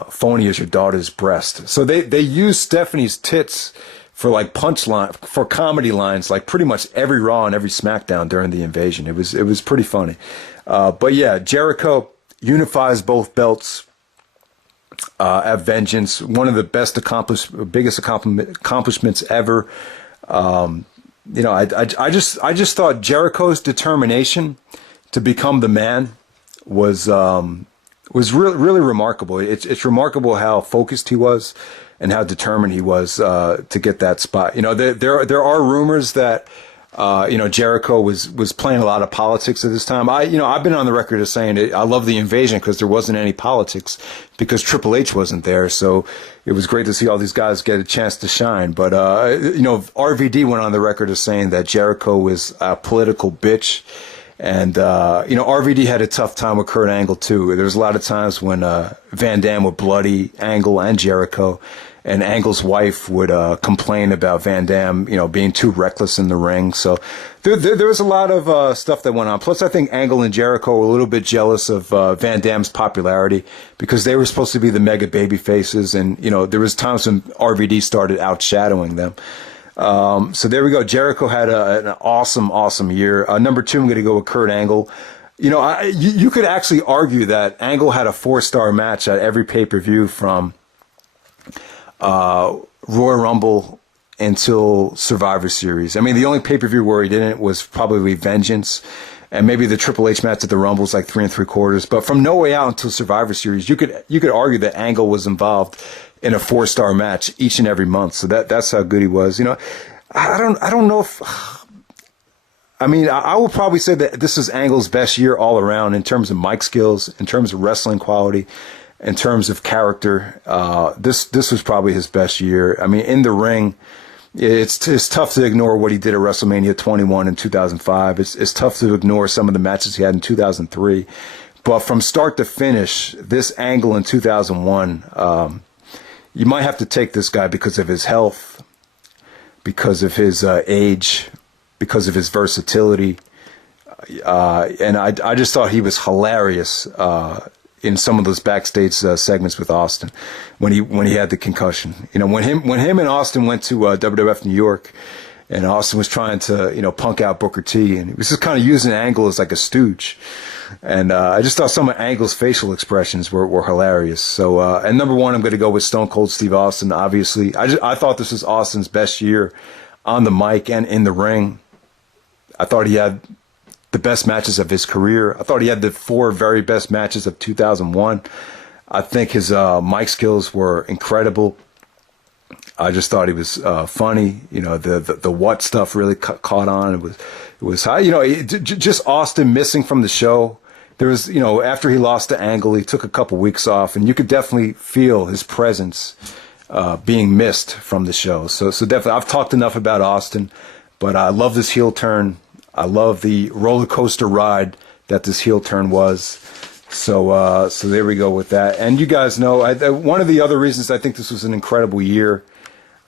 phony as your daughter's breast. So they used Stephanie's tits for like for comedy lines, like pretty much every Raw and every SmackDown during the invasion. It was pretty funny. But yeah, Jericho unifies both belts at Vengeance. One of the biggest accomplishments ever. I just thought Jericho's determination to become the man was really remarkable. It's remarkable how focused he was and how determined he was to get that spot. There are rumors that Jericho was playing a lot of politics at this time. I've been on the record as saying I love the invasion because there wasn't any politics, because Triple H wasn't there. So it was great to see all these guys get a chance to shine. But, RVD went on the record as saying that Jericho was a political bitch. And, RVD had a tough time with Kurt Angle, too. There was a lot of times when Van Dam would bloody Angle and Jericho, and Angle's wife would complain about Van Dam, being too reckless in the ring. So there was a lot of stuff that went on. Plus, I think Angle and Jericho were a little bit jealous of Van Dam's popularity because they were supposed to be the mega baby faces. And, there was times when RVD started outshadowing them. So there we go. Jericho had an awesome year. Number 2, I'm going to go with Kurt Angle. You could actually argue that Angle had a 4-star match at every pay-per-view from Royal Rumble until Survivor Series. I mean, the only pay-per-view where he didn't was probably Vengeance, and maybe the Triple H match at the Rumble was like 3 3/4. But from No Way Out until Survivor Series, you could argue that Angle was involved in a 4-star match each and every month. So that's how good he was. I don't know if. I mean, I will probably say that this is Angle's best year all around in terms of mic skills, in terms of wrestling quality, in terms of character. This was probably his best year. I mean, in the ring, it's tough to ignore what he did at WrestleMania 21 in 2005. It's tough to ignore some of the matches he had in 2003. But from start to finish, this Angle in 2001, you might have to take this guy because of his health, because of his age, because of his versatility. And I just thought he was hilarious in some of those backstage segments with Austin when he had the concussion. When him and Austin went to WWF New York, and Austin was trying to punk out Booker T, and he was just kind of using Angle as like a stooge. And I just thought some of Angle's facial expressions were hilarious. So and number 1, I'm going to go with Stone Cold Steve Austin. Obviously, I thought this was Austin's best year on the mic and in the ring. I thought he had the best matches of his career. I thought he had the 4 very best matches of 2001. I think his mic skills were incredible. I just thought he was funny. The what stuff really caught on. It was high. Just Austin missing from the show. There was, after he lost to Angle, he took a couple weeks off, and you could definitely feel his presence being missed from the show. So definitely, I've talked enough about Austin, but I love this heel turn. I love the roller coaster ride that this heel turn was. So there we go with that. And you guys know, one of the other reasons I think this was an incredible year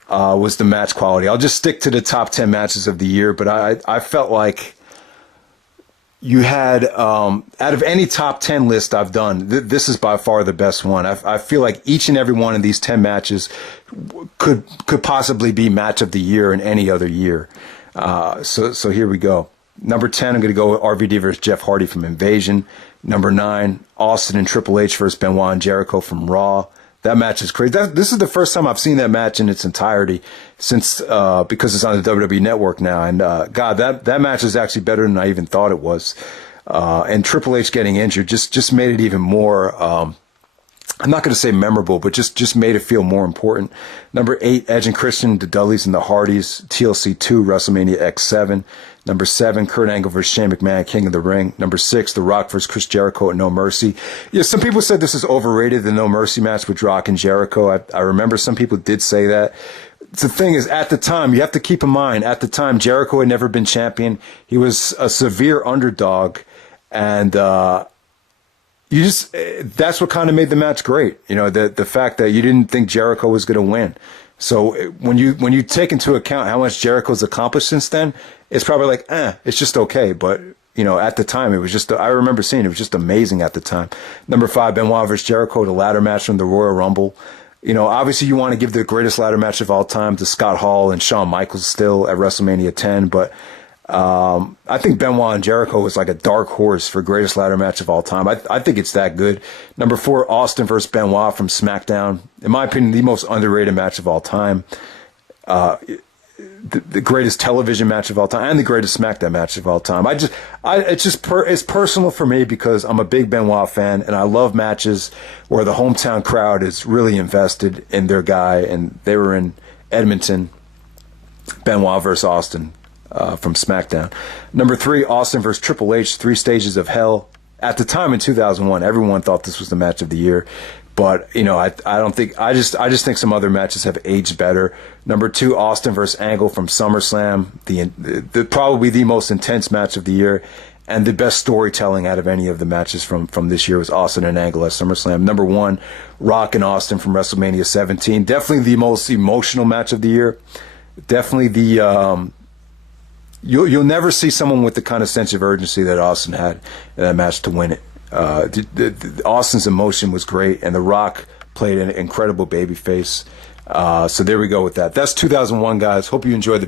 was the match quality. I'll just stick to the top 10 matches of the year, but I felt like you had, out of any top 10 list I've done, this is by far the best one. I feel like each and every one of these 10 matches could possibly be match of the year in any other year. So here we go. Number 10, I'm going to go with RVD versus Jeff Hardy from Invasion. Number 9, Austin and Triple H versus Benoit and Jericho from Raw. That match is crazy. This is the first time I've seen that match in its entirety since because it's on the WWE Network now. And God, that match is actually better than I even thought it was. And Triple H getting injured just made it even more. I'm not going to say memorable, but just made it feel more important. Number 8, Edge and Christian, the Dudleys and the Hardys, TLC 2, WrestleMania X7. Number 7, Kurt Angle versus Shane McMahon, King of the Ring. Number 6, The Rock versus Chris Jericho at No Mercy. Yeah, some people said this is overrated, the No Mercy match with Rock and Jericho. I remember some people did say that. The thing is, at the time, you have to keep in mind, at the time, Jericho had never been champion. He was a severe underdog, and that's what kind of made the match great. The fact that you didn't think Jericho was going to win. So when you take into account how much Jericho's accomplished since then, it's probably like, it's just okay. But, at the time, it was just, I remember seeing it was just amazing at the time. Number 5, Benoit versus Jericho, the ladder match from the Royal Rumble. Obviously you want to give the greatest ladder match of all time to Scott Hall and Shawn Michaels still at WrestleMania 10, but I think Benoit and Jericho was like a dark horse for greatest ladder match of all time. I think it's that good. Number 4, Austin versus Benoit from Smackdown. In my opinion, the most underrated match of all time. The greatest television match of all time and the greatest SmackDown match of all time. It's personal for me because I'm a big Benoit fan and I love matches where the hometown crowd is really invested in their guy, and they were in Edmonton. Benoit versus Austin. From SmackDown. Number 3, Austin versus Triple H, 3 Stages of Hell. At the time in 2001, everyone thought this was the match of the year, but I don't think. I just think some other matches have aged better. Number 2, Austin versus Angle from SummerSlam, the probably the most intense match of the year. And the best storytelling out of any of the matches from this year was Austin and Angle at SummerSlam. Number 1, Rock and Austin from WrestleMania 17. Definitely the most emotional match of the year. Definitely the you'll never see someone with the kind of sense of urgency that Austin had in that match to win it. Austin's emotion was great, and The Rock played an incredible babyface. So there we go with that. That's 2001, guys. Hope you enjoyed the